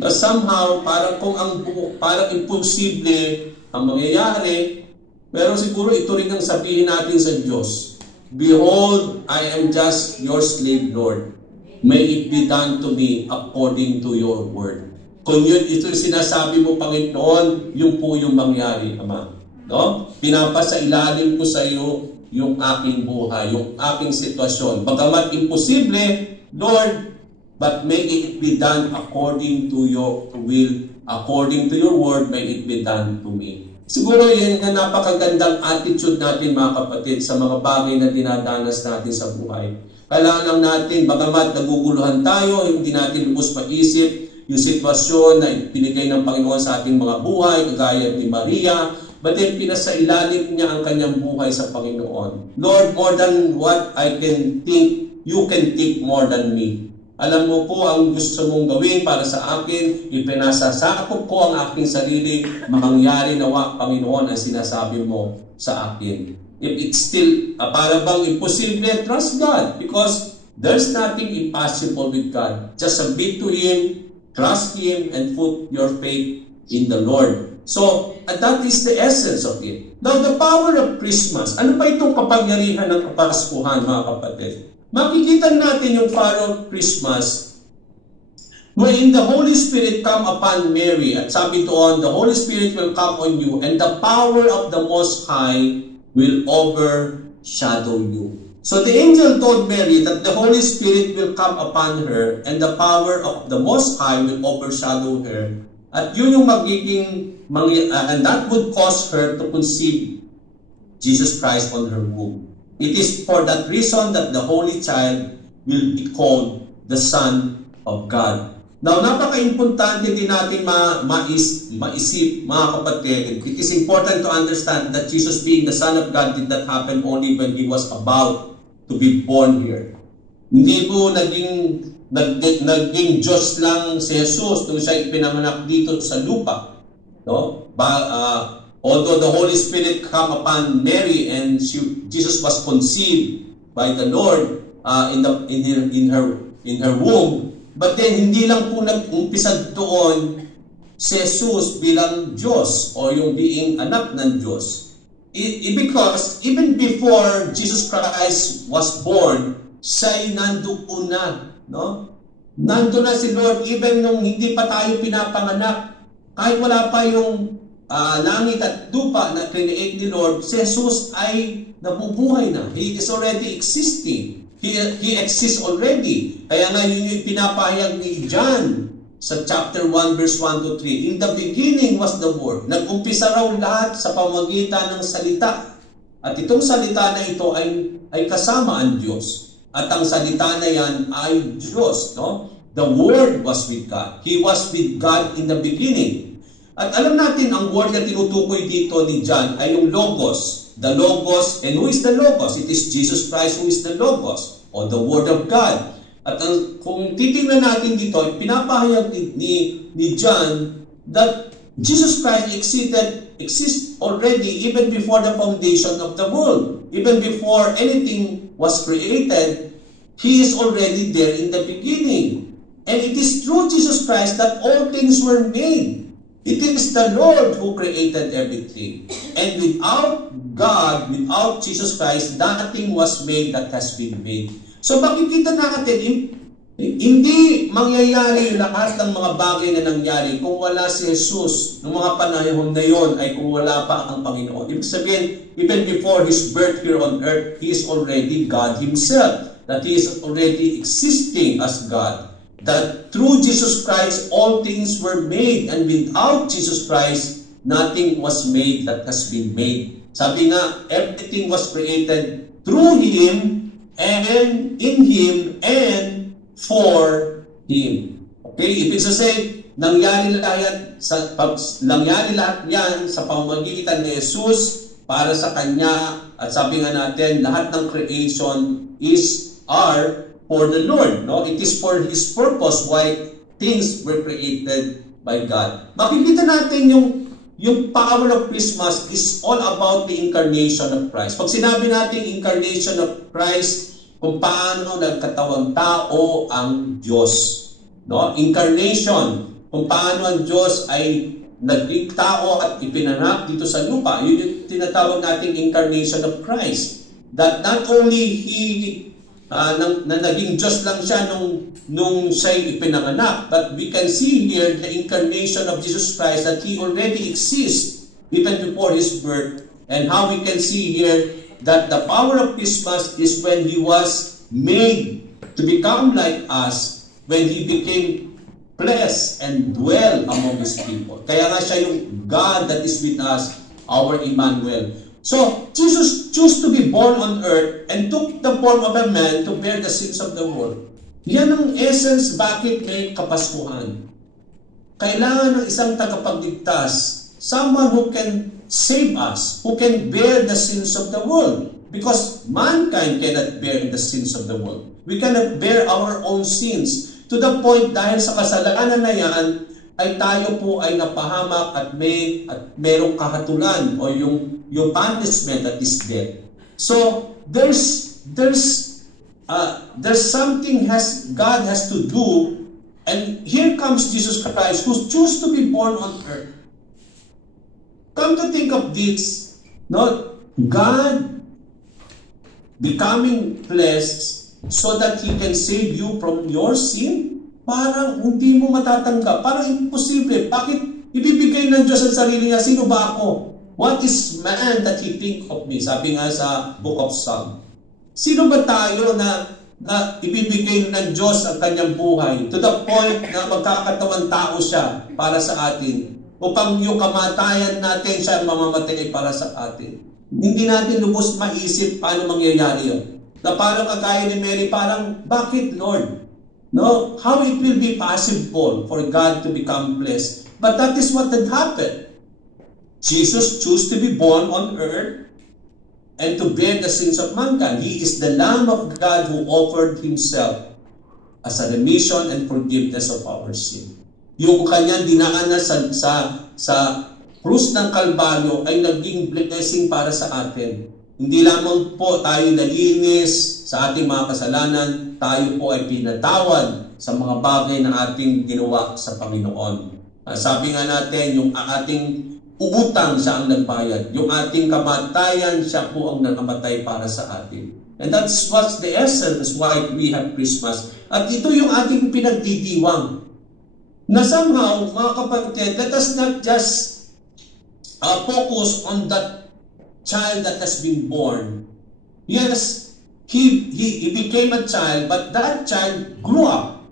Na somehow, parang imposible ang mangyayari, pero siguro ito rin ang sabihin natin sa Diyos. Behold, I am just your slave, Lord. May it be done to me according to your word. Kung ito yung sinasabi mo, Panginoon, yun po yung mangyari, Ama. No? Pinapasailalim ko sa iyo yung aking buhay, yung aking sitwasyon. Bagamat imposible, Lord, but may it be done according to your will, according to your word, may it be done to me. Siguro yan ang napakagandang attitude natin, mga kapatid, sa mga bagay na dinadanas natin sa buhay. Kailangan lang natin, bagamat naguguluhan tayo, hindi natin lubos maisip yung sitwasyon na binigay ng Panginoon sa ating mga buhay, kagaya ni Maria, but then pinasailalim niya ang kanyang buhay sa Panginoon. Lord, more than what I can think, you can think more than me. Alam mo po ang gusto mong gawin para sa akin, ipinasasakop ko ang aking sarili, mangyari nawa, Panginoon, ang sinasabi mo sa akin. If it's still para bang imposible, trust God, because there's nothing impossible with God. Just submit to Him, trust Him, and put your faith in the Lord. So, that is the essence of it. Now, the power of Christmas. Ano pa itong kapangyarihan ng Kapaskuhan, mga kapatid? Makikita natin yung power of Christmas when the Holy Spirit come upon Mary. At sabi doon, the Holy Spirit will come on you, and the power of the Most High will overshadow you. So the angel told Mary that the Holy Spirit will come upon her, and the power of the Most High will overshadow her. At yun yung magiging, and that would cause her to conceive Jesus Christ on her womb. It is for that reason that the Holy Child will be called the Son of God. Now, napaka-importante din natin maisip, mga kapatid. It is important to understand that Jesus being the Son of God did not happen only when He was about to be born here. Hindi po naging Diyos lang si Jesus nung siya ipinanganak dito sa lupa. No? Although the Holy Spirit come upon Mary and Jesus was conceived by the Lord in her womb, but then hindi lang po nag-umpisa doon si Jesus bilang Diyos o yung being anak ng Diyos. Because even before Jesus Christ was born, siya'y nandoon na. No? Nandoon na si Lord even nung hindi pa tayo pinapanganak. Kahit wala pa yung langit at lupa na create ni Lord, si Jesus ay nabubuhay na. He is already existing. He exists already. Kaya nga yun yung pinapahayag ni John sa chapter 1 verse 1 to 3. In the beginning was the Word. Nag-umpisa raw lahat sa pamagitan ng salita. At itong salita na ito ay kasama ang Diyos. At ang salita na yan ay Diyos. No? The Word was with God. He was with God in the beginning. At alam natin, ang word na tinutukoy dito ni John ay yung Logos. The Logos, and who is the Logos? It is Jesus Christ who is the Logos, or the Word of God. At kung titingnan natin dito, pinapahayag ni John that Jesus Christ exists already even before the foundation of the world. Even before anything was created, He is already there in the beginning. And it is through Jesus Christ that all things were made. It is the Lord who created everything. And without God, without Jesus Christ, nothing was made that has been made. So makikita natin, hindi mangyayari lahat ng mga bagay na nangyari kung wala si Jesus. Noong mga panahon na yon ay kung wala pa ang Panginoon. Ibig sabihin, even before His birth here on earth, He is already God Himself. That He is already existing as God. That through Jesus Christ, all things were made. And without Jesus Christ, nothing was made that has been made. Sabi nga, everything was created through Him and in Him and for Him. Okay? Ibig sabihin, nangyari lahat yan sa pamamagitan ni Jesus para sa Kanya. At sabi nga natin, lahat ng creation are for the Lord. No? It is for His purpose why things were created by God. Makikita natin yung power of Christmas is all about the incarnation of Christ. Pag sinabi natin incarnation of Christ, kung paano nagkatawang tao ang Diyos. No? Incarnation, kung paano ang Diyos ay naging tao at ipinanganak dito sa lupa. Yun yung tinatawag nating incarnation of Christ. That not only na naging Diyos lang siya nung siya'y ipinanganak, but we can see here the incarnation of Jesus Christ, that He already exists even before His birth, and how we can see here that the power of Christmas is when He was made to become like us, when He became flesh and dwell among His people. Kaya nga siya yung God that is with us, our Emmanuel. So, Jesus chose to be born on earth and took the form of a man to bear the sins of the world. Yan ang essence bakit may Kapaskuhan. Kailangan ng isang tagapagligtas, someone who can save us, who can bear the sins of the world. Because mankind cannot bear the sins of the world. We cannot bear our own sins. To the point, dahil sa kasalanan na yan, ay tayo po ay napahamak at merong kahatulan o yung punishment that is death. So there's something God has to do, and here comes Jesus Christ who chose to be born on earth. Come to think of this, no? God becoming flesh so that He can save you from your sin? Parang hindi mo matatanggap. Parang imposible. Bakit ibibigay ng Diyos ang sarili niya? Sino ba ako? What is man that He think of me? Sabi nga sa Book of Psalm. Sino ba tayo na ibibigay ng Diyos ang kanyang buhay to the point na magkakatawang tao siya para sa atin? Upang yung kamatayan natin siya mamamatay para sa atin. Hindi natin lubos maisip paano mangyayari yun. Na parang kagaya ni Mary, parang, bakit Lord? No? How it will be possible for God to become flesh? But that is what had happened. Jesus chose to be born on earth and to bear the sins of mankind. He is the Lamb of God who offered Himself as a remission and forgiveness of our sin. Yung kanyang dinaanan sa krus ng Kalbaryo ay naging blessing para sa atin. Hindi lamang po tayo nalinis sa ating mga kasalanan, tayo po ay pinatawad sa mga bagay na ating ginawa sa Panginoon. Sabi nga natin, yung ating uutang siya ang nagbayad. Yung ating kamatayan, siya po ang nakamatay para sa atin. And that's what's the essence why we have Christmas. At ito yung ating pinagdidiwang. Na somehow, mga kapatid, let us not just focus on that child that has been born. Yes, he became a child, but that child grew up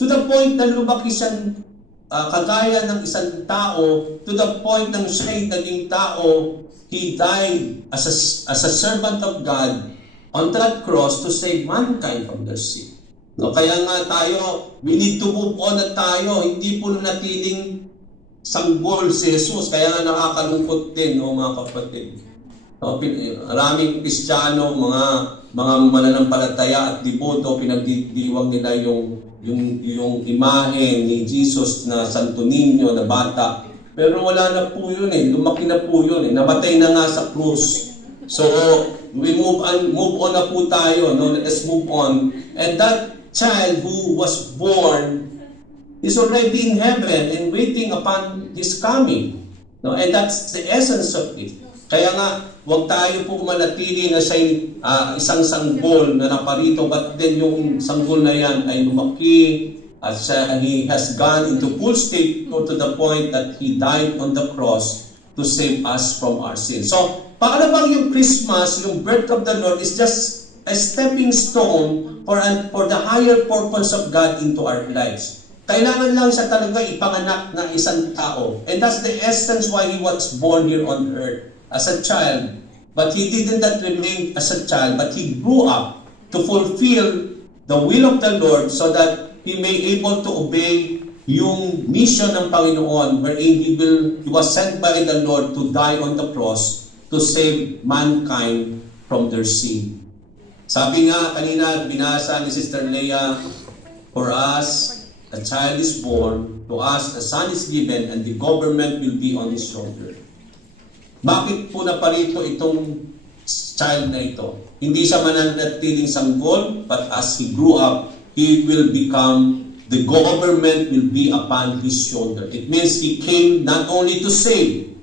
to the point na lumaki siyang kagaya ng isang tao, to the point ng siya'y naging tao. He died as a servant of God on that cross to save mankind from their sin. No, kaya nga tayo, we need to move on na tayo. Hindi po natiling sanggol si Jesus. Kaya nga nakakalungkot din, mga kapatid. Maraming Kristiyano, mga mananampalataya at deboto, pinagdidiwang nila yung imahe ni Jesus na Santo Niño na bata. Pero wala na po yun lumaki na po yun namatay na nga sa krus. So we move on na po tayo, no? Let us move on. And that child who was born is already in heaven and waiting upon His coming, no? And that's the essence of it. Kaya nga, huwag tayo po manatili na siya'y isang sanggol na naparito, but then yung sanggol na yan ay lumaki at he has gone into full state to the point that He died on the cross to save us from our sins. So, paano bang yung Christmas, yung birth of the Lord is just a stepping stone for the higher purpose of God into our lives. Kailangan lang siya talaga ipanganak ng isang tao. And that's the essence why He was born here on earth. As a child, but He didn't remain as a child, but He grew up to fulfill the will of the Lord so that he may able to obey yung mission ng Panginoon wherein he was sent by the Lord to die on the cross to save mankind from their sin. Sabi nga kanina, binasa ni Sister Leah, for us, a child is born, to us, a son is given, and the government will be on his shoulder. Bakit po na parito itong child na ito? Hindi siya mananatiling sanggol, but as he grew up, he will become, the government will be upon his shoulder. It means he came not only to save,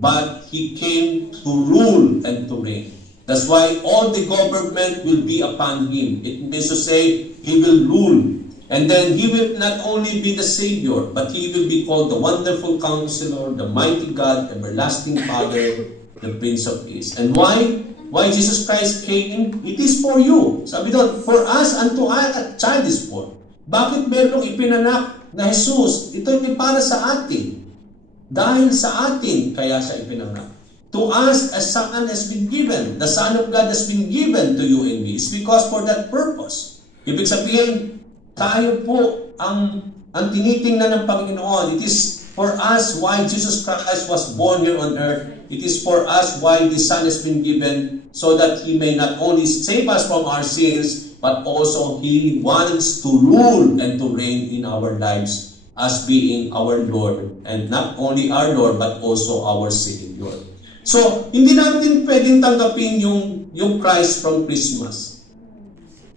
but he came to rule and to reign. That's why all the government will be upon him. It means to say, he will rule. And then he will not only be the Savior, but he will be called the Wonderful Counselor, the Mighty God, Everlasting Father, the Prince of Peace. And why? Why Jesus Christ came? It is for you. Sabi doon, for us unto a child is born. Bakit merong ipinanak na Jesus? Ito ay para sa atin. Dahil sa atin, kaya siya ipinanak. To us, a son has been given. The Son of God has been given to you and me. It's because for that purpose. Ibig sabihin, tayo po ang tinitingnan ng Panginoon. It is for us why Jesus Christ was born here on earth. It is for us why the Son has been given so that He may not only save us from our sins, but also He wants to rule and to reign in our lives as being our Lord. And not only our Lord, but also our Savior. So, hindi natin pwedeng tanggapin yung Christ from Christmas.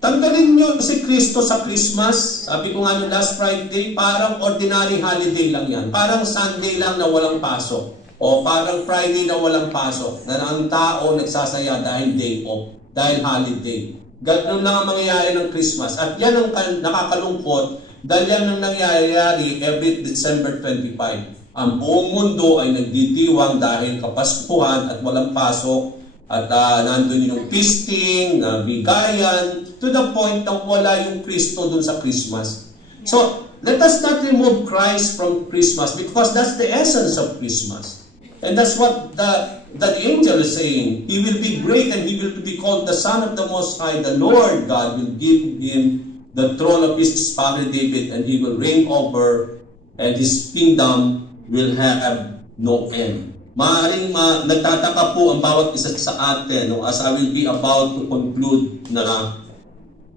Tanggalin nyo si Kristo sa Christmas. Sabi ko nga nung last Friday, parang ordinary holiday lang yan. Parang Sunday lang na walang pasok. O parang Friday na walang pasok. Na ang tao nagsasaya dahil day off, dahil holiday. Ganun lang ang mangyayari ng Christmas. At yan ang nakakalungkot dahil yan ang nangyayari every December 25. Ang buong mundo ay nagditiwang dahil kapaskuhan at walang pasok at nandun yung feasting, bigayan, to the point na wala yung Kristo dun sa Christmas. So, let us not remove Christ from Christmas because that's the essence of Christmas. And that's what the angel is saying. He will be great and he will be called the Son of the Most High. The Lord God will give him the throne of his father David and he will reign over and his kingdom will have no end. Maaaring nagtataka po ang bawat isa sa atin as I will be about to conclude na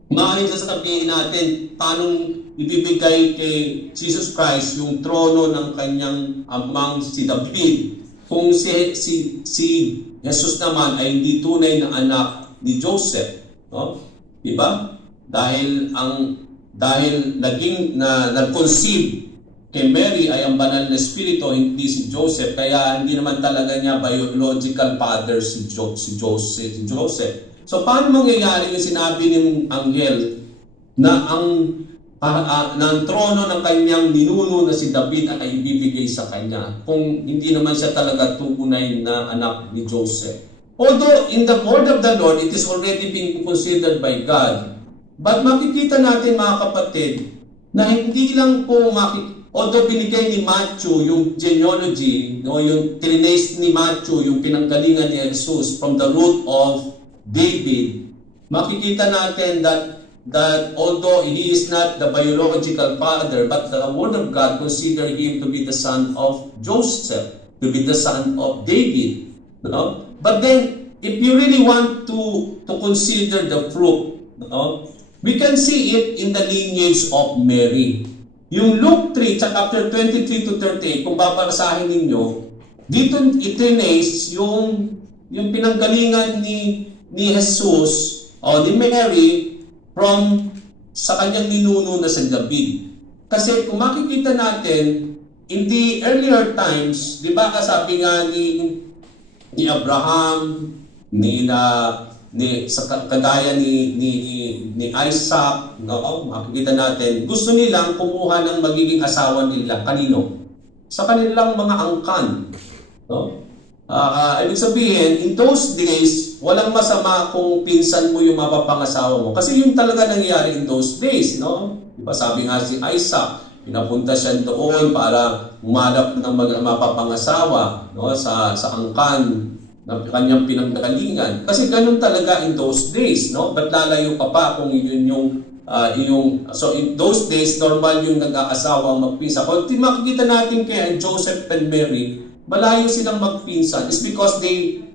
maaaring sasabihin natin paano ibibigay kay Jesus Christ yung trono ng kanyang amang si David kung si Jesus naman ay hindi tunay na anak ni Joseph, no? Diba? Dahil nag-conceive kay Mary ay ang banal na espiritu, hindi si Joseph. Kaya hindi naman talaga niya biological father si Joseph. So paano mangyayari yung sinabi ng anghel na ang trono ng kanyang ninuno na si David ay ibibigay sa kanya kung hindi naman siya talaga tunay na anak ni Joseph? Although in the word of the Lord, it is already being considered by God. But makikita natin mga kapatid na hindi lang po although binigay ni Matthew yung genealogy, yung trinace ni Matthew, yung pinanggalingan ni Jesus from the root of David, makikita natin that although he is not the biological father, but the Word of God consider him to be the son of Joseph, to be the son of David. No? But then, if you really want to consider the fruit, no? We can see it in the lineage of Mary. Yung Luke 3, chapter 23 to 38, kung babasahin ninyo, dito itinace yung pinanggalingan ni Jesus o ni Mary from sa kanyang ninuno na si David. Kasi kung makikita natin, in the earlier times, di ba kasabi nga ni Abraham, sa kagaya ni Isaac, no? Makikita natin, gusto nilang kumuha ng magiging asawa nila. Kanino? Sa kanilang mga angkan. No? Ibig sabihin, in those days, walang masama kung pinsan mo yung mapapangasawa mo. Kasi yun talaga nangyari in those days. No? Diba, sabi nga si Isaac, pinapunta siya doon para umanap ng mapapangasawa, no? sa angkan na kanyang pinanggalingan. Kasi ganun talaga in those days, no? Ba't lalayo ka pa kung yun so in those days, normal yung nag-aasawa ang magpinsan. Kung makikita natin kay Joseph and Mary, malayo silang magpinsan. It's because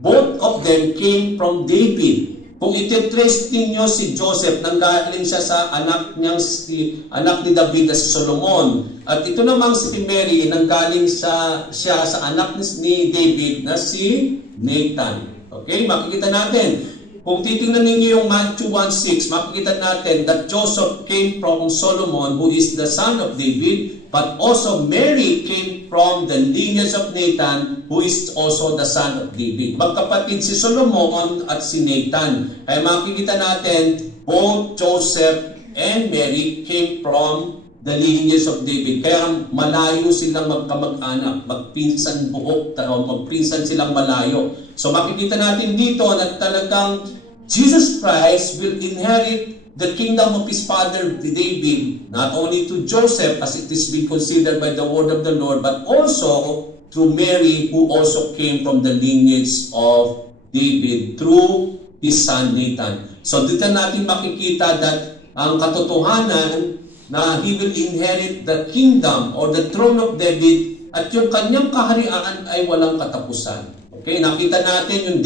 both of them came from David. Kung ititrace ninyo si Joseph, nanggaling siya sa anak ni David na si Solomon. At ito namang si Mary, nanggaling siya sa anak ni David na si Nathan. Okay, makikita natin. Kung titingnan ninyo yung Matthew 1:6, makikita natin that Joseph came from Solomon, who is the son of David, but also Mary came from the lineage of Nathan, who is also the son of David. Magkapatid si Solomon at si Nathan. Kaya makikita natin, both Joseph and Mary came from the lineage of David. Kaya malayo silang magkamag-anak, magpinsan buhok, magpinsan silang malayo. So makikita natin dito na talagang Jesus Christ will inherit the kingdom of his father David, not only to Joseph as it is being considered by the word of the Lord, but also to Mary, who also came from the lineage of David through his son Nathan. So dito natin makikita that ang katotohanan na he will inherit the kingdom or the throne of David at yung kanyang kaharian ay walang katapusan. Okay, nakita natin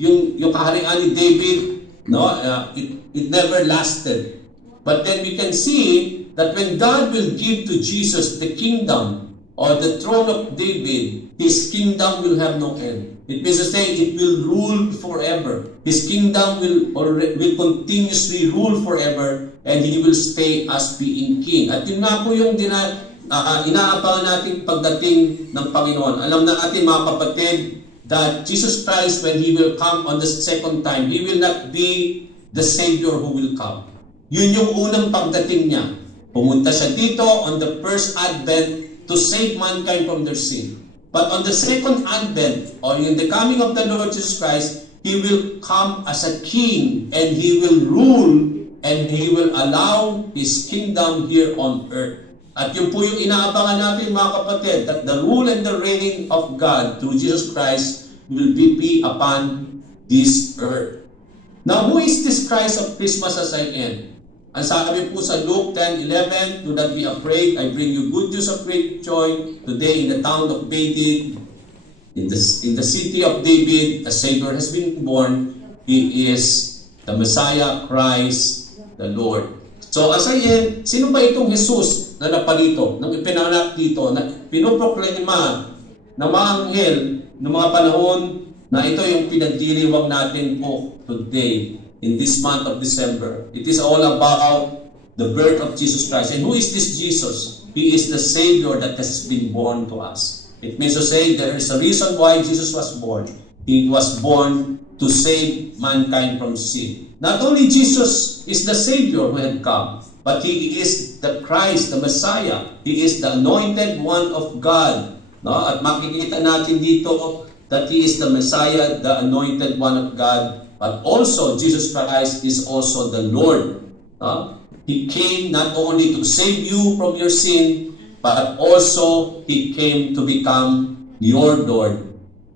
yung kaharian ni David, no? It never lasted. But then we can see that when God will give to Jesus the kingdom or the throne of David, his kingdom will have no end. It means to say it will rule forever. His kingdom will continuously rule forever, and he will stay as being king. At yun nga po yung inaabangan natin pagdating ng Panginoon. Alam na natin mga kapatid that Jesus Christ, when he will come on the second time, he will not be the Savior who will come. Yun yung unang pagdating niya. Pumunta siya dito on the first advent to save mankind from their sin. But on the second advent, or in the coming of the Lord Jesus Christ, he will come as a king, and he will rule, and he will allow his kingdom here on earth. At yun po yung inaabangan natin mga kapatid, that the rule and the reign of God through Jesus Christ will be upon this earth. Now, who is this Christ of Christmas as I end? Ang sabi po sa Luke 10:11, do not be afraid, I bring you good news of great joy. Today in the town of David, in the city of David, a Savior has been born. He is the Messiah, Christ, the Lord. So as I end, sino ba itong Jesus na naparito, nang ipinanganak dito, na pinoproklima ng mga anghel ng mga panahon na ito yung pinagdiriwang natin po today in this month of December. It is all about the birth of Jesus Christ. And who is this Jesus? He is the Savior that has been born to us. It means to say there is a reason why Jesus was born. He was born to save mankind from sin. Not only Jesus is the Savior who had come, but He is the Christ, the Messiah. He is the anointed one of God. No? At makikita natin dito that He is the Messiah, the anointed one of God. But also, Jesus Christ is also the Lord. He came not only to save you from your sin, but also He came to become your Lord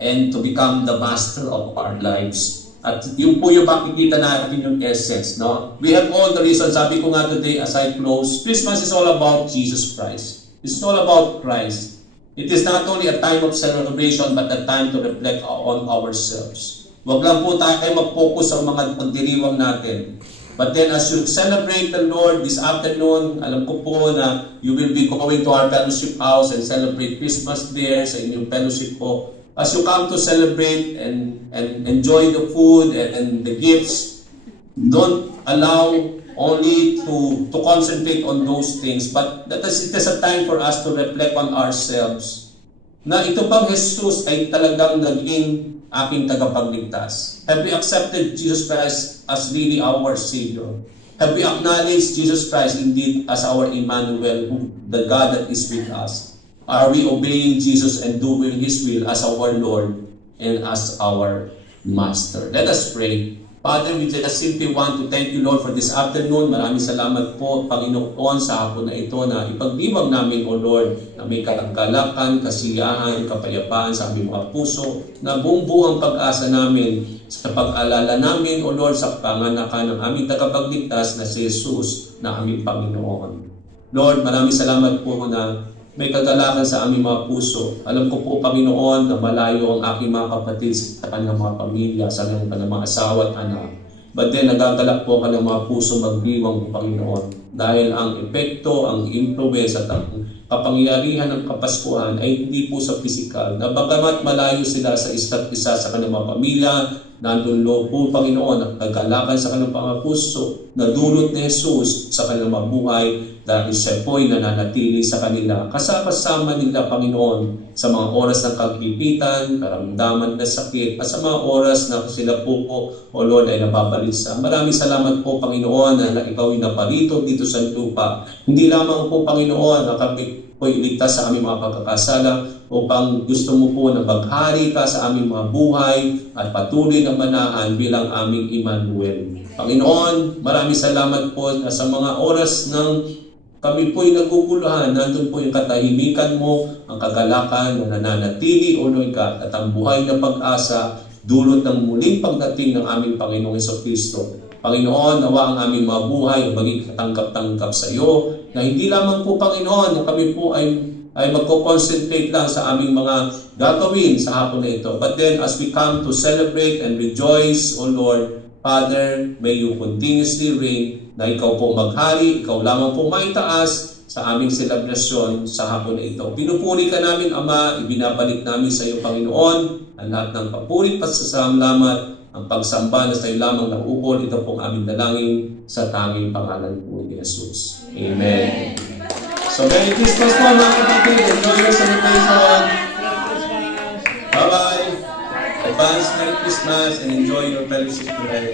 and to become the master of our lives. At yun po yung makikita natin yung essence. No? We have all the reasons. Sabi ko nga today as I close, Christmas is all about Jesus Christ. It's all about Christ. It is not only a time of celebration, but a time to reflect on ourselves. Huwag lang po tayo mag-focus sa mga pagdiriwang natin. But then as you celebrate the Lord this afternoon, alam ko po na you will be going to our fellowship house and celebrate Christmas there sa inyong fellowship po. As you come to celebrate and enjoy the food and the gifts, don't allow only to concentrate on those things, but it is a time for us to reflect on ourselves. Na ito bang Jesus ay talagang naging aking tagapagligtas? Have we accepted Jesus Christ as really our Savior? Have we acknowledged Jesus Christ indeed as our Emmanuel, the God that is with us? Are we obeying Jesus and doing His will as our Lord and as our Master? Let us pray. Father, we just simply want to thank you, Lord, for this afternoon. Maraming salamat po, Panginoon, sa hapon na ito na ipagdiwang namin, O Lord, na may katangkalakan, kasiyahan, kapayapaan sa aming mga puso, na buong-buong pag-asa namin sa pag-alala namin, O Lord, sa panganakan ng aming tagapagligtas na si Jesus na aming Panginoon. Lord, maraming salamat po na may kagalakan sa aming mga puso. Alam ko po, Panginoon, na malayo ang aking mga kapatid sa kanilang mga pamilya, sa kanilang mga asawa at anak. But then, nagagalak po ang kanilang mga puso magdiwang po, Panginoon. Dahil ang epekto, ang influence at ang kapangyarihan ng Kapaskuhan ay hindi po sa pisikal. Na bagamat malayo sila sa isa't isa sa kanilang mga pamilya, nandun loob po, Panginoon, ang kagalakan sa kanilang mga puso na dulot ni Jesus sa kanilang mga buhay dahil siya po'y nananatili sa kanila. Kasama-sama nila, Panginoon, sa mga oras ng kagipitan, karamdaman na sakit, at sa mga oras na sila po, O Lord, ay nababalisa. Maraming salamat po, Panginoon, na ikaw ay naparito dito sa lupa. Hindi lamang po, Panginoon, na kami po'y iligtas sa aming mga pagkakasala, upang gusto mo po na maghari ka sa aming mga buhay at patuloy na manahan bilang aming Emmanuel. Panginoon, maraming salamat po na sa mga oras ng kami po'y naguguluhan, nandun po yung katahimikan mo, ang kagalakan na nananatili, O Lord God, at ang buhay na pag-asa, dulot ng muling pagdating ng aming Panginoong Jesucristo. Panginoon, nawa ang aming mga buhay maging katanggap-tanggap sa iyo, na hindi lamang po, Panginoon, na kami po ay magko-concentrate lang sa aming mga gagawin sa hapon na ito. But then, as we come to celebrate and rejoice, O Lord, Father, may you continuously reign, na ikaw po maghari, ikaw lamang po maitaas sa aming selebrasyon sa hapon na ito. Pinupuri ka namin, Ama, ibinabalik namin sa iyo, Panginoon, ang lahat ng papuri, pasasalamat, ang pagsamba na sa iyo lamang ng ukol. Ito pong aming dalangin sa tanging pangalan po ni Jesus. Amen. So, Merry Christmas po, mga kapatid. Enjoy your celebration. Bye-bye. Advance Merry Christmas and enjoy your fellowship today.